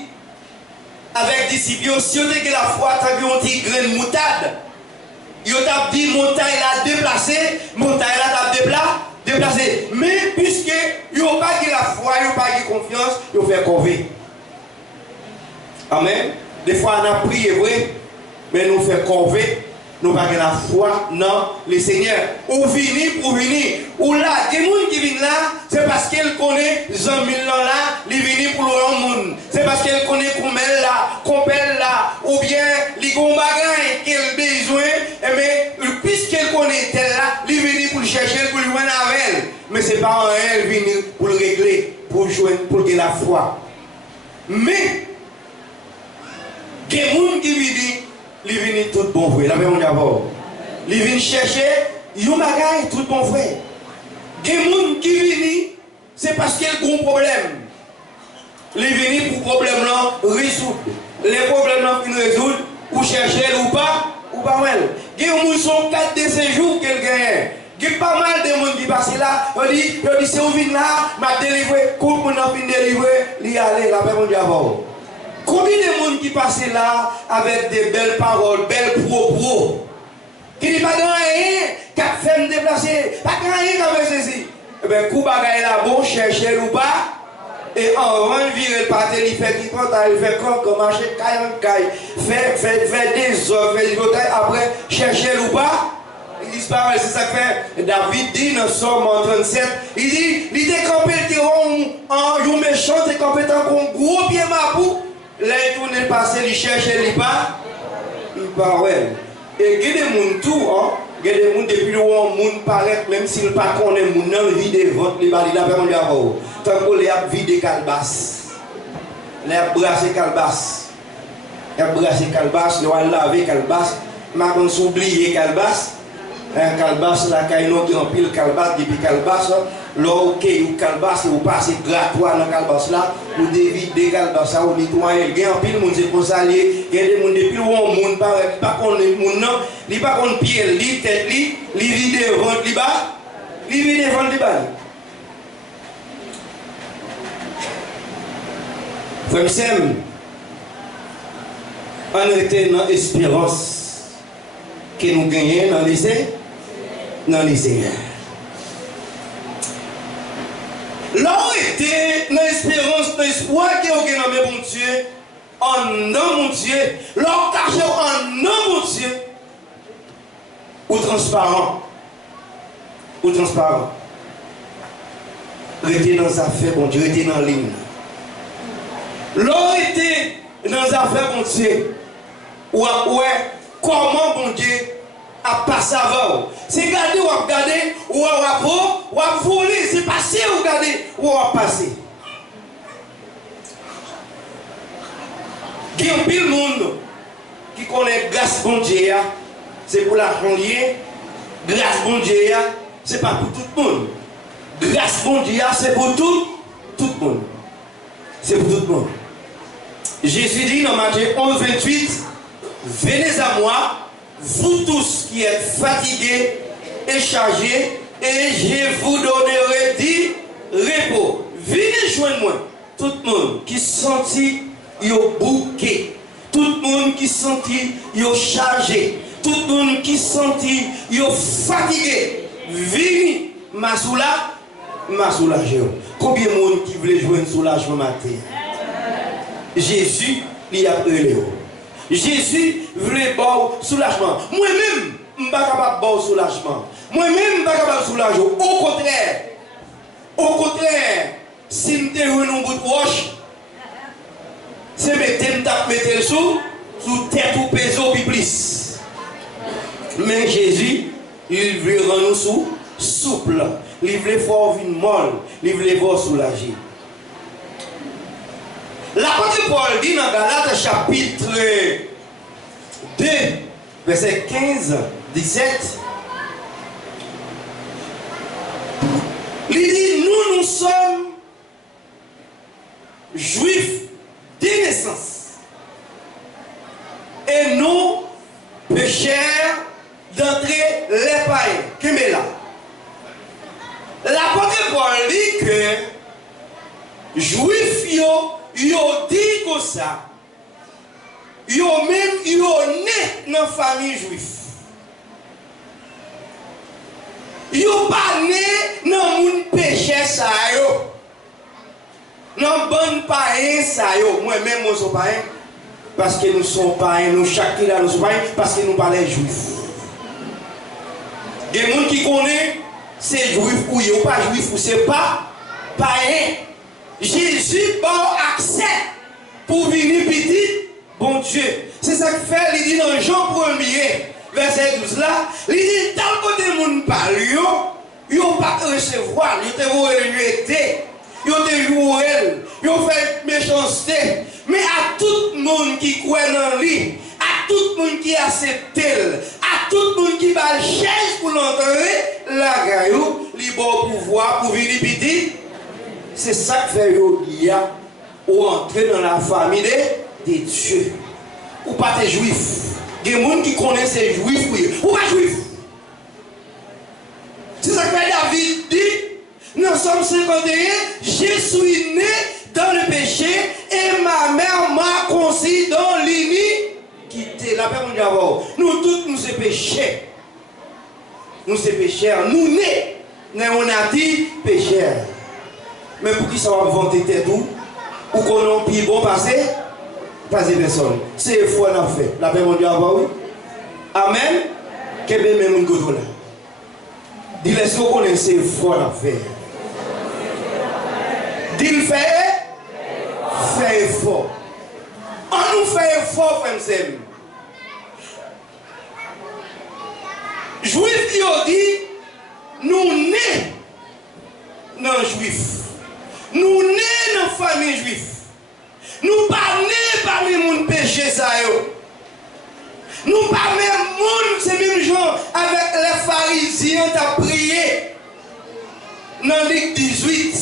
avec les disciples, si on a que la foi, tu as vu un petit grain de moutarde. Il t'a dit montagne l'a déplacé, montagne là t'a déplacé. Mais puisque ils n'ont pas de la foi, ils n'ont pas de confiance, ils ont fait convaincre. Amen. Des fois on a prié vrai, mais nous fait convaincre, nous n'avons pas de la foi dans le Seigneur. Ou venir pour venir. Ou là, des gens qui viennent là, c'est parce qu'elle connaît Jean-Mille là, ils viennent pour le monde. C'est parce qu'elle connaît Koumel là, Compel là, ou bien les Gombagay qu'elle a besoin, mais puisqu'elle connaît tel là, ils viennent pour le chercher, pour le joindre avec elle. Mais ce n'est pas en elle venir pour le régler, pour joindre, pour que la foi. Mais, des gens qui viennent, ils viennent tout bon vrai. La même d'abord. Ils viennent chercher, ils ont bagay tout bon vrai. Des gens qui viennent, c'est parce qu'il y a un problème. Ils viennent pour problème là résoudre. Les problèmes là qu'ils résoudre, ou chercher ou pas mal. Il y a des gens qui sont 4 de ces jours qu'elle gagne. Il y a pas mal de gens qui passent là, on dit c'est où vient là, m'a délivré, quand on a fini de délivrer, il y a allé, la même d'abord. Combien de monde qui passent là avec des belles paroles, belles propos, qui ne dit pas rien, qui a fait me déplacer, pas rien qui fait ceci. Eh bien, coup bagaille là, bon, chercher ou pas, et en rang, virer le pâté, il fait qui compte, il fait comme marcher, caille, fait des œuvres, fait des batailles, après, chercher ou pas, il disparaît. C'est ça que fait David dit dans Psaume 37, il dit, il était campé, en méchant, il était campé dans un gros pied mabou. Là, il tourne passé, il cherche, il pas. Il pas, ouais. Et il y a des gens tout, il y a des gens depuis le monde paraît, même s'il ne pas connaît le monde, il vit des ventes, il va dire, il va tant qu'on les a vidé calbas. Il a brassé calbas. Il a brassé calbas, il a lavé calbas. Maintenant, il a oublié calbas. Un calbas, la caïno qui remplit le calbas, depuis calbas, là, ok, ou calbas, ou passe grattoir dans le calbas là, ou dévider calbas, ou nettoyer. Il y a un pile, c'est pour ça, il y a des gens depuis le monde, pas qu'on est monde, non, il pas qu'on pied, il tête, il vide ventre, il vide ventre, Frère Sem, on était dans l'espérance que nous gagnons dans les Seigneurs. Là où était dans l'espérance, dans l'espoir que nous gagnons dans mon Dieu, en nom mon Dieu, là où caché en nom mon Dieu, ou transparent. Restez dans sa affaire, mon Dieu, restez dans la ligne. Là où était dans les affaires, mon Dieu, ouais, comment mon Dieu a passé avant. C'est garder ou à regarder, ou à voler, c'est passé ou regarder, ou à passer. Il y a un pile monde qui connaît grâce bon Dieu, c'est pour la liée. Grâce bon Dieu, c'est pas pour tout le monde. Grâce bon Dieu, c'est pour tout le monde. C'est pour tout le monde. Jésus dit dans Matthieu 11, 28, venez à moi, vous tous qui êtes fatigués et chargés, et je vous donnerai du repos. Venez joindre moi, tout le monde qui sentit yo bouquet, tout le monde qui sentit yo chargé, tout le monde qui sentit yo fatigué. Venez ma soulager. Combien de monde qui voulait jouer un soulagement matin? Jésus lui a appelé. Jésus voulait bon soulagement. Moi-même, je ne suis pas capable de bon soulagement. Moi-même, je ne suis pas capable de soulager. Au contraire, si je suis un bout de roche, c'est mettre le sous tête ou peso ou plus. Mais Jésus, il veut rendre nous souple. Il veut faire une molle. Il veut voir soulager. L'apôtre Paul dit dans Galates chapitre 2, verset 15, 17, il dit, nous sommes juifs de naissance et nous pécheurs d'entrer les païens. Qui est là? L'apôtre Paul dit que juifs yo dit comme ça. Yo même né dans la famille juive. Yo pas né dans moun péché ça yo. Dans bon païen ça yo. Moi même moi suis païen parce que nous sommes païens, nous chacun là nous sommes païens parce que nous parlons juifs. Des gens qui connaissent c'est juif ou yo pas juif ou c'est pas païen. Jésus a accès pour venir petit, bon Dieu. C'est ça que fait, il dit dans Jean 1er, verset 12 là, il dit, tant que des gens parlent, ils n'ont pas recevoir, ils ont rejeté, ils ont joué, ils ont fait méchanceté. Mais à tout le monde qui croit en lui, à tout le monde qui accepte, à tout le monde qui va chercher pour l'entrer, la gaillou, il a bon pouvoir pour venir petit. C'est ça que fait Yodia ou entrer dans la famille de Dieu. Ou pas des juifs. Des gens qui connaissent les juifs ou pas juifs. C'est ça que fait David dit, nous sommes 51, je suis né dans le péché et ma mère m'a conçu dans l'iniquité. La paix mondiale. Nous tous nous sommes péchés. Nous sommes pécheurs. Nous nés. Mais on a dit pécheurs. Mais pour qui ça va vanter tête ou qu'on a plus bon passé personne. C'est foi n'a fait. La paix mondiale va oui. Amen. Que bien même un godo là. Dis-le qu'on connaît c'est foi n'a fait. Dis-le fait effort. On nous fait effort frère. Juif qui ont dit nous nés non juifs. Nous nés dans la famille juive. Nous pas nés parmi les gens péchés. Nous pas même monde, c'est même gens avec les pharisiens qui ont prié dans Luc 18.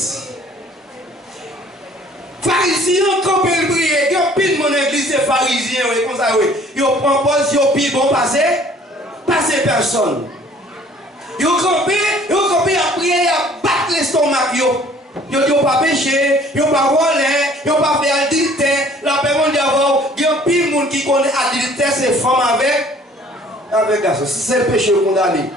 Pharisiens quand ils prient, ils ont pris mon église, c'est pharisiens, comme ça, ils proposent, ils ont pris bon passer personne. Ils ont campé à prier, à battre l'estomac. Ils n'ont pas péché, ils n'ont pas volé, ils n'ont pas fait adultère. La personne d'abord, il y a plus de monde qui connaît adultère, c'est femme avec garçon. Si c'est le péché condamné.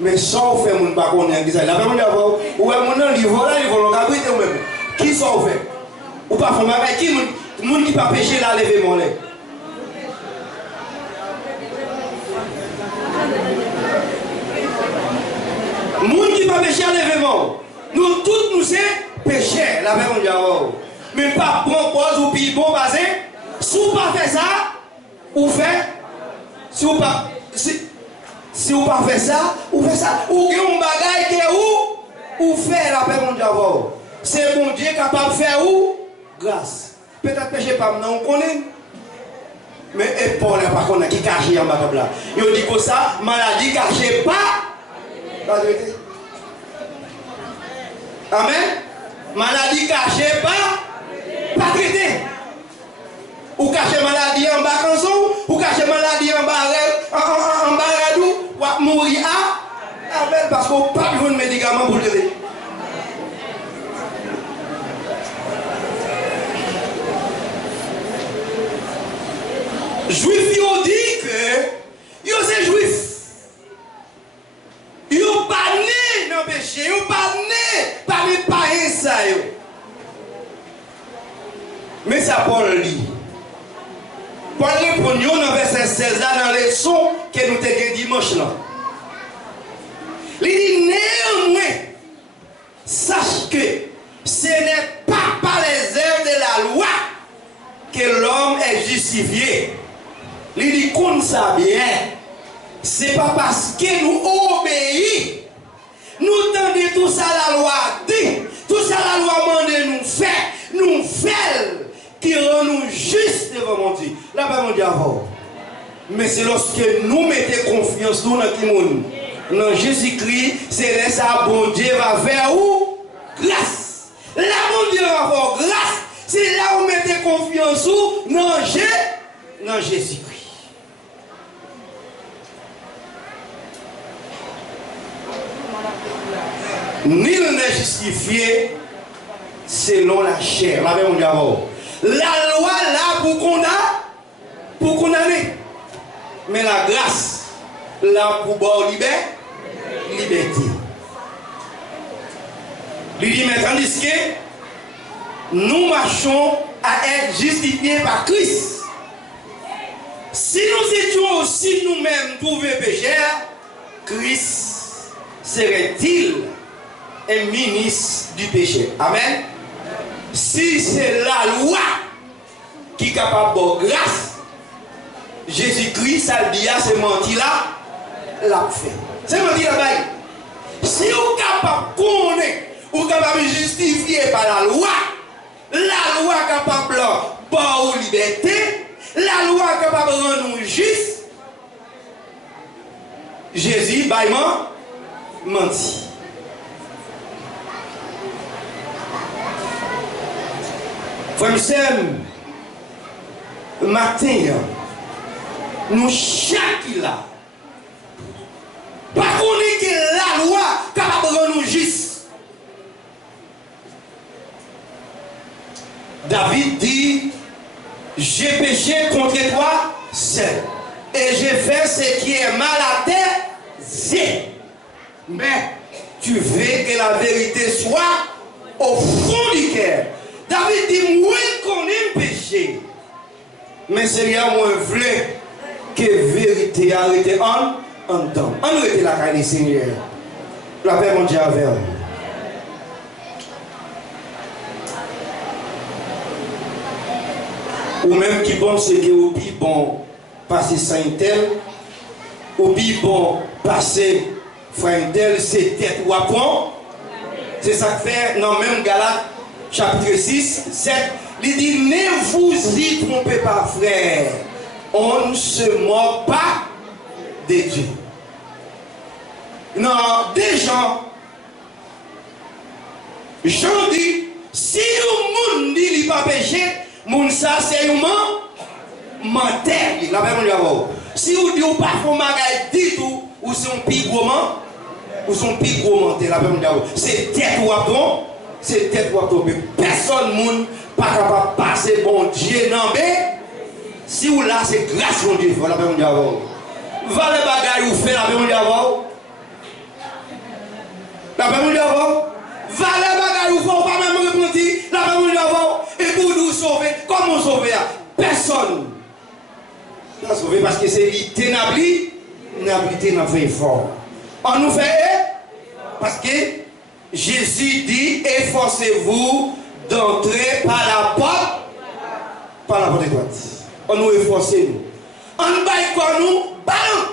Mais sans faire mon pas connaître la personne d'abord, ou est mon livre là, ils vont l'engager ou même. Qui sont fait? Ou pas femme avec qui monde qui pas péché là lever mon lait. Monde qui pas péché à lever mon. Nous tous nous sommes péchés, la même on mais pas bon cause ou puis bon basé. Si vous pas fait ça, ou fait, si vous pas fait ça, ou fait ça, ou que un bagaille que ou fait la paix mondiale. C'est bon Dieu capable de faire ou grâce. Peut-être péché pas, non on connaît. Mais et Paul par contre qui caché en bas là. Il dit que ça, maladie cachée pas. Amen. Maladie cachée pas traitée. Ou cacher maladie en bas comme ça, ou cacher maladie en bas radou, ou mourir à Amen parce qu'on pas besoin de médicaments pour le traiter. Juif yo dit que yo c'est juif. Yo pas né dans le péché, yo pas né parmi païens ça yo. Mais ça Paul dit. Paul répond nous dans verset 16 dans les leçons que nous avons dimanche là. Il dit néanmoins sache que ce n'est pas par les œuvres de la loi que l'homme est justifié. Il dit qu'on ça bien. C'est pas parce que nous obéissons. Nous tendons tout ça la loi dit. Tout ça la loi demande nous faire. Nous faisons qui rend nous juste devant mon Dieu. Là-bas mon Dieu avant. Mais c'est lorsque nous mettons confiance dans qui monde. Dans Jésus-Christ, c'est là ça bon Dieu va faire où? Grâce. Là mon Dieu va faire grâce. C'est là où mettez confiance où? Dans Jésus-Christ. Nul n'est justifié selon la chair. La même d'abord. La loi là pour condamner. Mais la grâce là pour boire liberté. Il dit mais tandis que nous marchons à être justifiés par Christ. Si nous étions aussi nous-mêmes trouvés pécheurs, Christ serait-il un ministre du péché? Amen. Si c'est la loi qui est capable de grâce, Jésus-Christ, ça dit, c'est menti là, l'a fait. C'est menti là-bas. Si vous êtes capable de connaître, vous êtes capable de justifier par la loi est capable de par liberté, la loi est capable de rendre nous justes, Jésus, baillement, menti. Frère Sam, matin, nous chaque là, pas qu'on que la loi capable de rendre nous justes. David dit, j'ai péché contre toi seul, et j'ai fait ce qui est mal à terre. Mais tu veux que la vérité soit au fond du cœur. David dit, moi qu'on aime péché. Mais Seigneur, moi voulais que la vérité arrête en temps. On arrête la carrière, Seigneur. La paix mondiale avec vous. Ou même qui pense que au plus bon passer Saint-Tel, au plus bon passer Frère-Tel, c'est tête ou apprend. C'est ça que fait dans même Galates chapitre 6, 7, il dit ne vous y trompez pas frère, on ne se moque pas de Dieu. Non, des gens, Jean dit, si le monde dit qu'il n'a pas péché, moun ça c'est un menteur. La même chose. Si vous dites pas faut magaï dit tout ou c'est un pigement ou son pigement la même chose. C'est tête ou bon, c'est tête ou bon. Personne moun pas capable passer bon Dieu non mais si ou là c'est grâce mon Dieu la même chose. Va le bagaille ou fait la même chose. La même chose. Va le bagaille ou faut pas même répondre la même chose. Et pour nous sauver, comment sauver? Personne. Nous sauver parce que c'est l'inabli, l'inabilité n'a fait effort. On nous fait parce que Jésus dit efforcez-vous d'entrer par la porte droite. On nous efforce nous. On baille quoi nous? Ballon.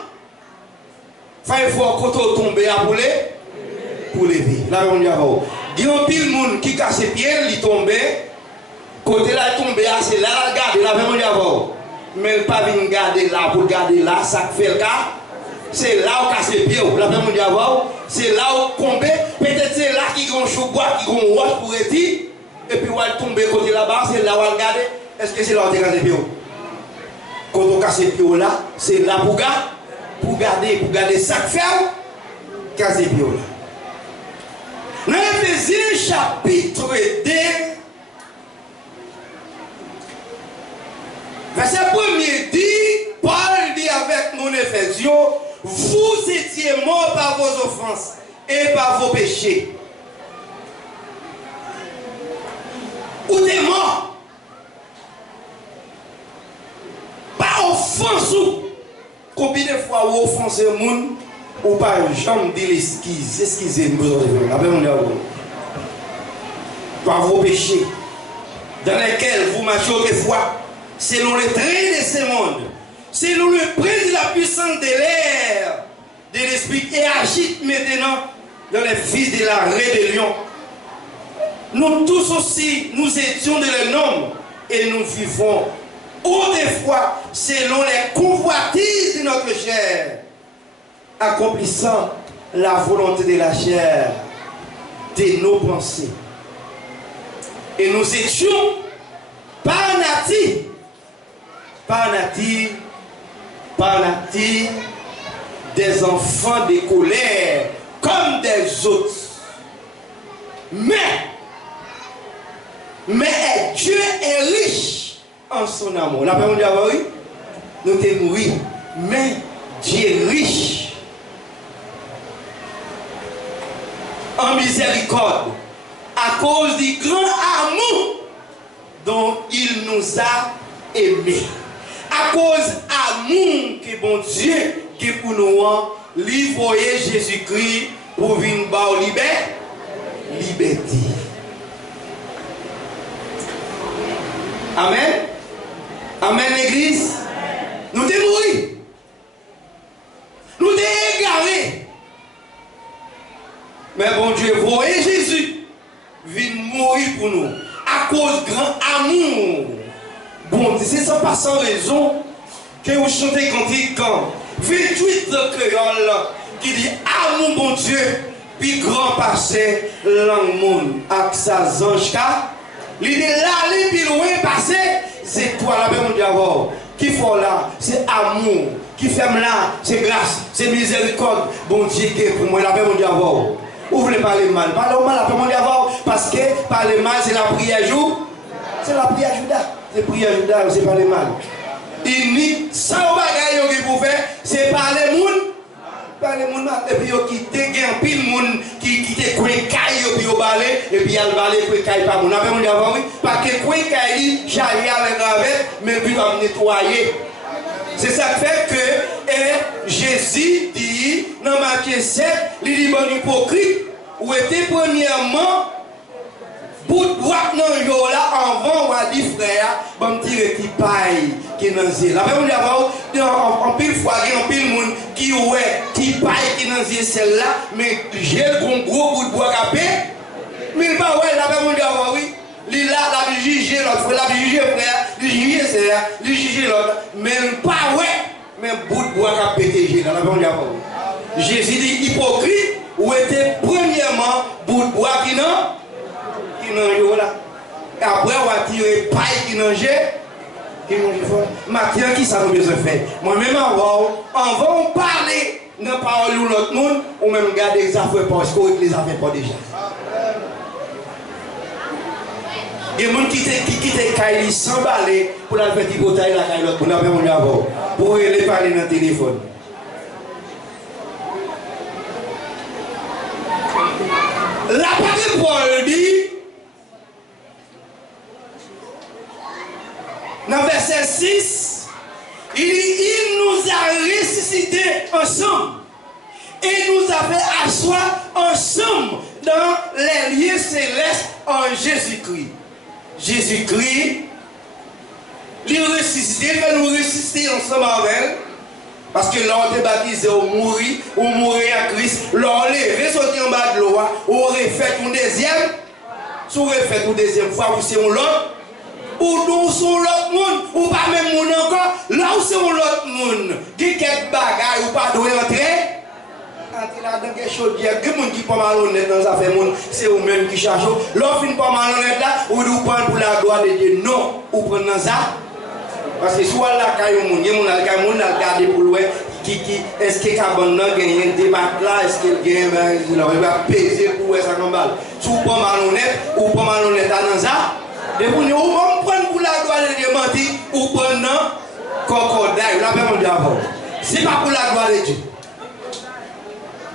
Fait effort quand on tombe à pour lever. Là on y a pas. Il y a un pile monde qui casse pied, il tombe. Côté là tombé, c'est là, regarde, la même d'abord. mais pas venir garder là pour garder là, ça fait le cas. C'est là où casse les pieds, la paix mondiale, c'est là où tomber, peut-être c'est là qui ont chou-bois, qui ont roche pour être, et puis où elle tombe côté là-bas, c'est là où elle garde. Est-ce que c'est là où tu casse les pieds? Quand on casse les pieds là, c'est là pour garder ça que fait, casse les pieds là. Dans Éphésiens chapitre 2, verset 1er dit, Paul dit avec nous Éphésiens, vous étiez morts par vos offenses et par vos péchés. Ou t'es mort. Pas offense ou. Combien de fois vous offensez le monde ou pas jamais dit l'excuse. Excusez-nous. Par vos péchés dans lesquels vous marchez autrefois selon les traits de ce monde. Selon le prince de la puissance de l'air, de l'esprit, et agite maintenant dans les fils de la rébellion. Nous tous aussi, nous étions de l'homme et nous vivons autrefois selon les convoitises de notre chair, accomplissant la volonté de la chair, de nos pensées. Et nous étions par nature, des enfants de colère, comme des autres. Mais Dieu est riche en son amour. La paix mondiale, oui, nous sommes oui, mais Dieu est riche en miséricorde à cause du grand amour dont il nous a aimés. À cause amour que bon Dieu qui pour nous livrer Jésus-Christ pour venir par liberté. Amen. Amen l'église. Nous sommes morts. Nous sommes égarés. Mais bon Dieu, voyez Jésus vient mourir pour nous à cause grand amour. Bon, c'est ça pas sans raison que vous chantez quand 28 de créole qui dit amour bon Dieu, puis grand passé l'ange avec sa zange car l'idée là, les puis loin passé, c'est toi la paix mondiale qui font là, c'est amour, qui fait là, c'est grâce, c'est miséricorde, bon Dieu qui est pour moi la paix mondiale. Vous voulez parler mal, parlez mal la paix mondiale parce que parler mal c'est la prière jour, c'est la prière Judas. C'est prière Judas, c'est pas les mal. Il dit, sans bagaille qui vous faire, c'est par les moun. Par les moun, et puis qui te gagne pile moun, qui te koué caille, puis au balai, et puis al balai, koué caille pas moun. Après, on dit avant, oui, parce que koué caille, j'arrive avec gravette, mais puis on va nettoyer. C'est ça qui fait que Jésus dit, dans Matthieu 7, il dit, bon hypocrite, où était premièrement, pour droite dans le jour là, avant, on a dit frère, bon petit qui paille, qui n'en sait. La même en pile fois, en pile monde qui ouais, qui paille, qui n'en sait celle-là, mais j'ai un gros bout de bois capé. Mais il pas ouais, la même oui. Il là, la juger l'autre, la juger frère, la juger sœur, la juger l'autre, mais pas ouais, mais bout de bois capé, la même Jésus dit hypocrite, où était premièrement bout de bois qui n'en là. Et après, on va tirer paille qui n'enjeu. Maintenant, qui ça nous besoin faire? Moi-même, on va parler de parole ou l'autre monde, ou même garder les affaires parce que les affaires pas déjà. Il y a des gens qui quittent Kaili sans balai pour la faire des batailles la Kaili l'autre. Pour les parler dans le téléphone. La parole Paul dit, dans verset 6, il dit, il nous a ressuscités ensemble et nous a fait asseoir ensemble dans les lieux célestes en Jésus-Christ. Jésus-Christ, il ressuscité, il fait nous ressusciter ensemble avec elle. Parce que là, on est baptisé, on mourit à Christ, là, on est ressorti en bas de l'eau, on refait une deuxième, si on refait une deuxième fois, vous savez, l'autre. ou nous sont l'autre monde, ou pas même monde encore, là où c'est l'autre monde, qui quelques bagages ou pas doit entrer. Quand il a dans quelque chose, il y a des gens qui sont pas malhonnêtes dans affaire monde, c'est eux-mêmes qui cherchent. L'autre n'est pas malhonnête là, ou nous prendre pour la gloire de Dieu. Non, ou prendre dans ça. Parce que soit là, quand il y a des gens qui regardent pour loin, est-ce que Cabana a gagné un débat là, est-ce qu'il gagne, il va peser pour ça comme balle. Si vous pas malhonnête, ou pas malhonnête dans ça, et vous ne pouvez prendre pour la gloire de Dieu mentir, ou prendre dans cocodaille. Là, même on dit avant. C'est pas pour la gloire de Dieu.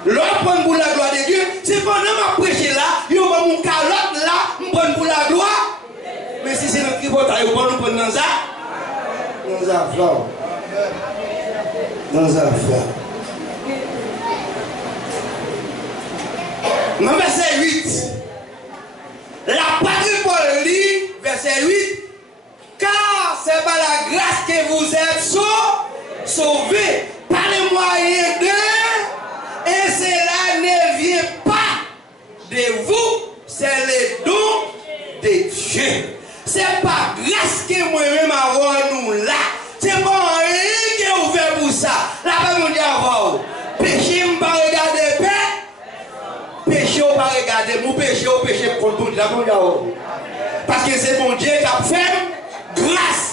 L'autre prend pour la gloire de Dieu, c'est pendant ma prêcher là, il y a mon calotte là, je prends pour la gloire. Mais si c'est notre tripotaille, on va nous prendre dans ça. Dans ça, dans ça. Dans verset 8, la patrie Paul dit, verset 8, car c'est par la grâce que vous êtes sauvés, par les moyens de. Et cela ne vient pas de vous, c'est le don de Dieu. C'est pas grâce que moi-même avoir nous là. C'est pas rien qui est ouvert pour ça. La Bible nous dit avant, péché, je ne pas regarder paix. Péché, on ne pas regarder. Mon péché, on péché contre Dieu. Parce que c'est mon Dieu qui a fait grâce.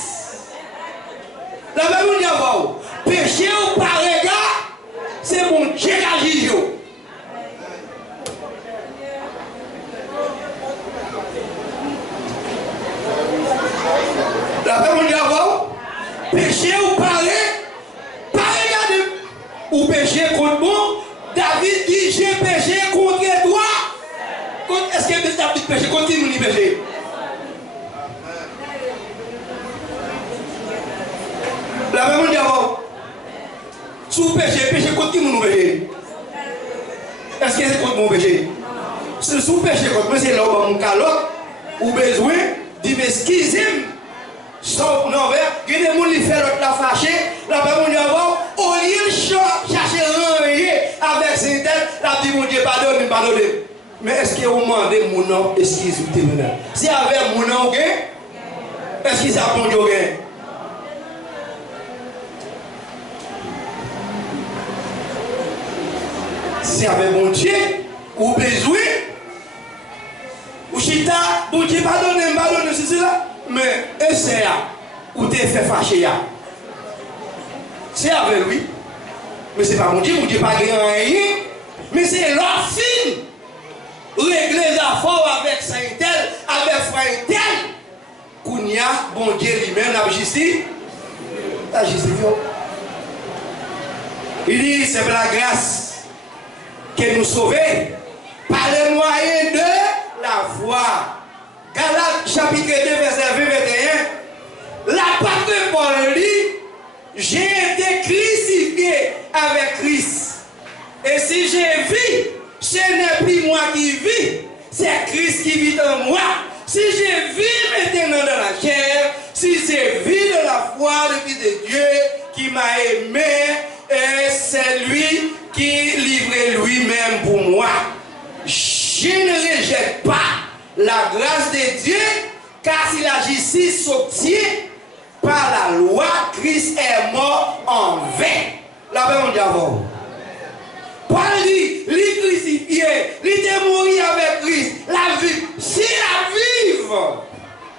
La Bible nous dit avant, péché, on ne pas regarder. C'est mon Dieu qui agit. La paix mon Dieu avant, péché ou parler, pas regarder. Ou péché contre moi, David dit j'ai péché contre toi. Est-ce que David péché contre qui nous dit péché? La paix mon Dieu avant. Sous péché, péché contre qui nous péché? Est-ce que c'est contre mon péché? C'est sous péché contre moi, c'est là où mon calotte, ou besoin de m'excuser. Sauf non, il y a des gens qui font l'autre la fâché, la paix mon Dieu avant, au lieu de chercher renvoyer avec ses têtes, la dit mon Dieu pardonne, pardonne. Mais est-ce que vous demandez mon nom, excusez moi si avec mon nom, est-ce que ça bon Dieu? Si avec mon Dieu, ou besoin, ou chita, bon Dieu, pardonne, c'est cela. Mais essaye, ou t'es fait fâcher. C'est avec lui. Mais c'est pas mon Dieu pas rien. Mais c'est leur fille. Régler les affaires avec Saint-Tel, avec Frère-Tel. Kounia, bon Dieu lui-même, la justice. La justice. Il dit, c'est par la grâce que nous sauvons par les moyens de la foi. Galates chapitre 2 verset 20-21. La patrie Paul dit, j'ai été crucifié avec Christ. Et si j'ai vécu, ce n'est plus moi qui vis, c'est Christ qui vit en moi. Si je vis maintenant dans la chair, si je vis de la foi du Fils de Dieu qui m'a aimé, et c'est lui qui livre lui-même pour moi. Je ne rejette pas la grâce de Dieu, car si la justice s'obtient par la loi, Christ est mort en vain. La paix mon diable. Paul dit, il crucifié, il est mort avec Christ. La vie, si la vive,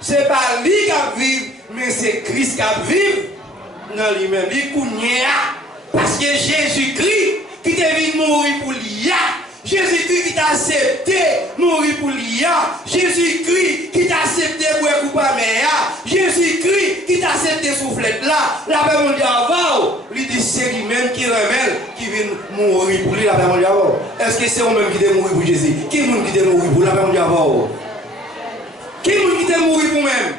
c'est pas lui qui vive, mais c'est Christ qui vive dans lui-même. Parce que Jésus-Christ qui est venu mourir pour lui. Jésus-Christ qui t'a accepté mourir pour lui. Jésus-Christ qui t'a accepté pour couper Jésus-Christ qui t'a accepté souffler là. La paix mondiale avant, il dit c'est lui-même qui révèle qui vient mourir pour lui. La paix mondiale avant. Est-ce que c'est vous-même qui est mourir pour Jésus? Qui est qui est mourir pour la paix mondiale avant? Qui est qui est mourir pour même?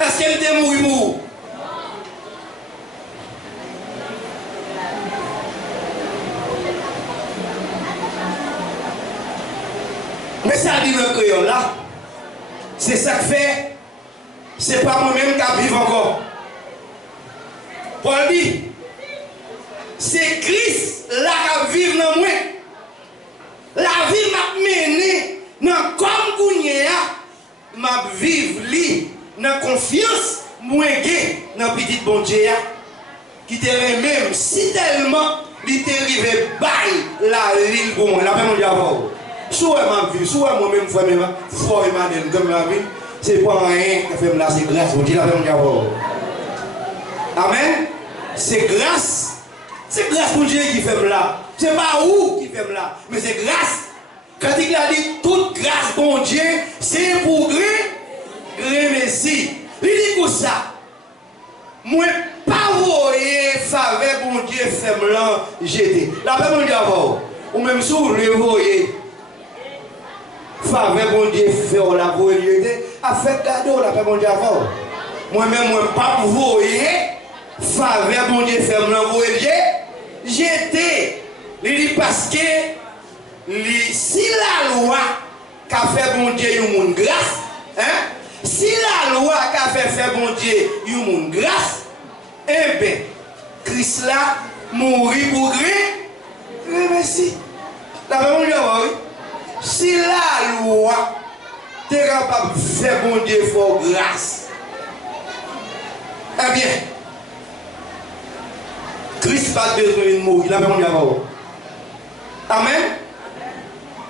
Est-ce qu'elle est mourir pour vous? Mais ça dit le créole là, c'est ça que fait, c'est pas moi-même qui vive encore. Paul dit, c'est Christ là qui vive dans moi. La vie m'a mené dans comme Gounia, m'a vivre li dans si tellement il était arrivé bail la ville pour moi, la même on dit avant. Soit ma vie, soit moi-même, foi Emmanuel, comme la vie, c'est pas rien qui fait là, c'est grâce, on dit la même on dit avant. Amen. C'est grâce pour Dieu qui fait là. C'est pas où qui fait là, mais c'est grâce. Quand il a dit toute grâce pour Dieu, c'est pour merci. Il dit comme ça. Moi, pas voyer faveur pour Dieu fait là, jeter. La paix mon Dieu avant. Ou même si vous le voyez, faveur pour Dieu fait la voyer jeter. A fait cadeau la paix mon Dieu avant. Moi-même, moi, pas voyer faveur pour Dieu fait là, voyer jeter. Il dit parce que si la loi qu'a fait bon Dieu une grâce, hein? Si la loi qu'a fait bon Dieu une grâce, eh bien, Christ là mourit pour merci. La même chose, si la loi t'es capable de faire bon Dieu pour grâce, eh bien, Christ pas besoin de mourir. La même chose. Amen.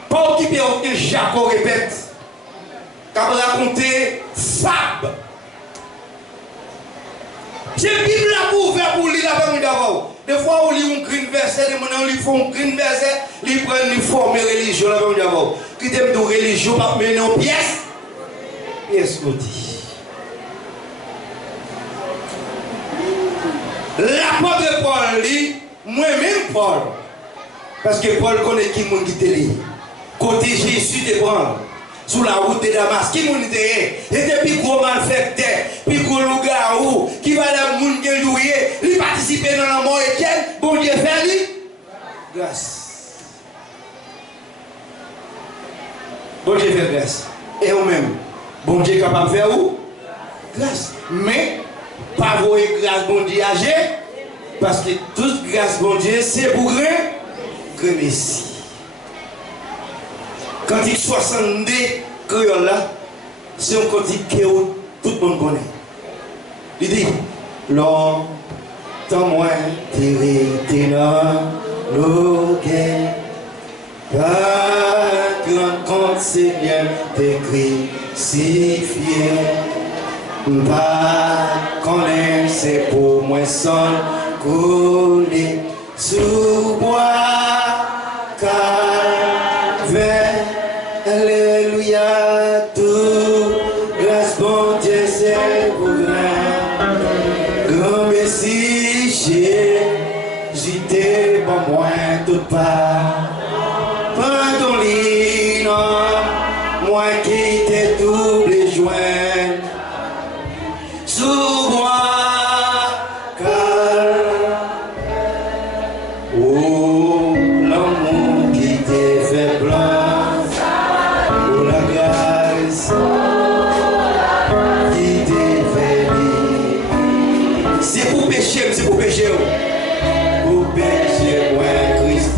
Pas occupé aucun Jacob répète. Quand raconter fab. J'ai Bible là pour ouvert pour lire la Bible d'abord. Des fois on lit un green verset, des moments on lit un green verset, ils prennent une forme religion la Bible d'abord. Qui t'aime de religion pas mener en pièce. Pièce côté. L'apôtre Paul lit, moi-même Paul. Parce que Paul connaît qui m'a quitté. Côté Jésus te prend. Sous la route de Damas, qui m'a quitté. Et depuis gros malfaiteur, puis gros loup-garou, qui va dans le monde qui jouer, il participe dans la mort étienne, bon Dieu fait lui. Grâce. Bon Dieu fait grâce. Et vous-même, bon Dieu est capable de faire où? Grâce. Mais, pas vous grâce, bon Dieu âgé, parce que toute grâce, bon Dieu, c'est pour rien. Merci. Quand il 62 créoles là, c'est un cantique que tout le monde connaît. Il dit longtemps moins t'es dans nos guerres, pas grand compte Seigneur t'es crucifié, pas connaître c'est pour moi sans couler sous bois. Alléluia, tout grâce bon Dieu c'est pour grand. Grand merci, Jésus t'es pour moi tout part. Pendant l'île, moi qui t'ai double joint. Sous moi, car oh, l'amour qui t'est fait blanc. C'est pour pécher, pour pécher, moi Christ,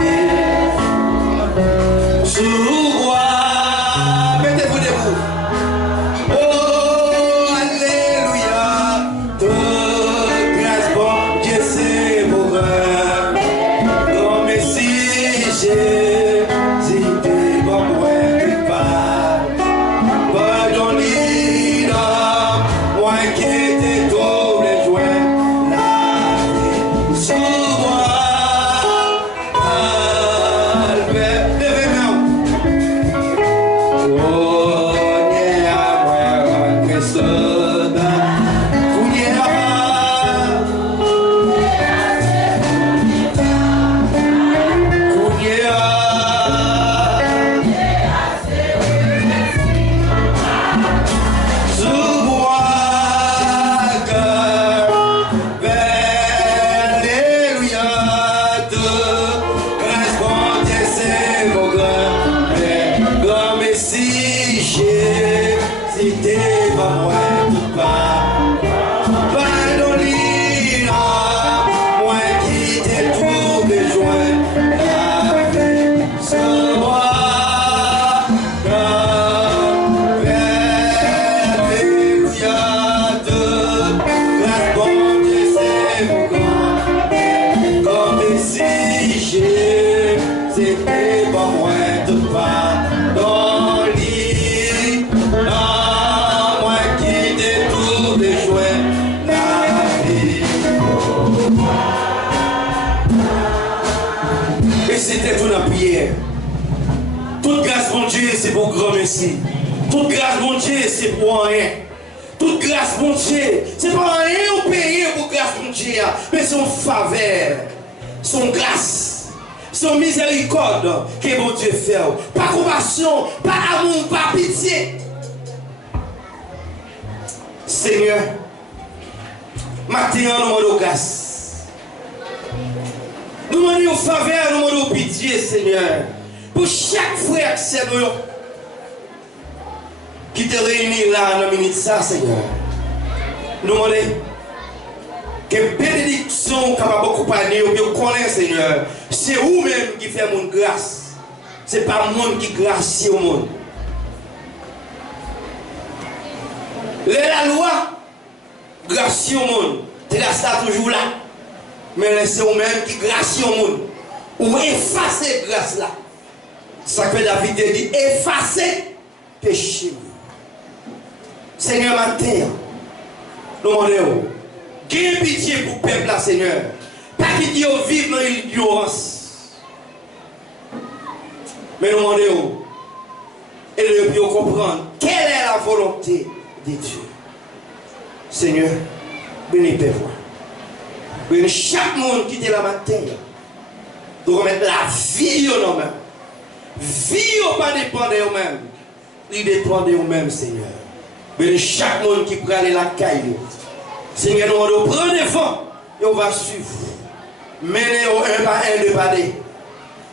baisser tête dans la prière. Toute grâce, mon Dieu, c'est pour grand merci. Toute grâce, mon Dieu, c'est pour rien. Toute grâce, mon Dieu, c'est pas rien au pays pour grâce, mon Dieu, mais son faveur, son grâce, son miséricorde que mon Dieu fait. Pas compassion, pas amour, pas pitié. Seigneur, maintenant, nous demandons grâce. Nous demandons faveur, nous demandons pitié, Seigneur. Pour chaque frère qui s'est nous qui te réunit là dans la minute ça, Seigneur. Nous demandons que bénédiction capable de accompagner ou bien connaître, Seigneur. C'est vous-même qui fait mon grâce. Ce n'est pas le monde qui gracie au monde. La loi, gracie au monde. Grâce là toujours là. Mais c'est vous-même qui gracie au monde. Ou effacer grâce là. Ça que David dit, effacer péché. Seigneur, ma terre, nous demandons, gagne pitié pour le peuple là, Seigneur. Pas qu'il dit vivre dans l'ignorance. Mais nous demandons, et nous devons comprendre quelle est la volonté de Dieu. Seigneur, bénis Père. Bénis chaque monde qui est là matin. De remettre la vie au nom même. Vie au pas dépend de vous-même. Il dépend de vous-même, Seigneur. Mais chaque monde qui prend la caille, Seigneur, nous allons prendre des fonds et on va suivre. Mener un par un, deux par deux.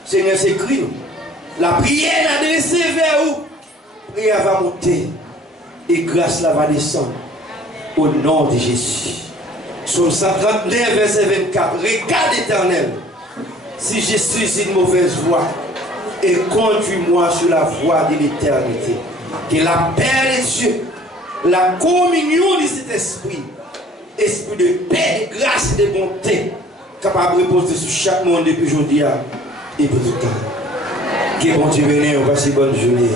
Seigneur, c'est écrit. La prière adressée vers vous. La prière va monter et grâce là va descendre. Au nom de Jésus. Psaume 139, verset 24. Regarde l'Éternel. Si je suis une mauvaise voie, et conduis-moi sur la voie de l'éternité. Que la paix des cieux, la communion de cet esprit, esprit de paix, de grâce et de bonté, capable de reposer sur chaque monde depuis aujourd'hui et pour tout le temps. Que bon Dieu bénisse, on va si bonne journée.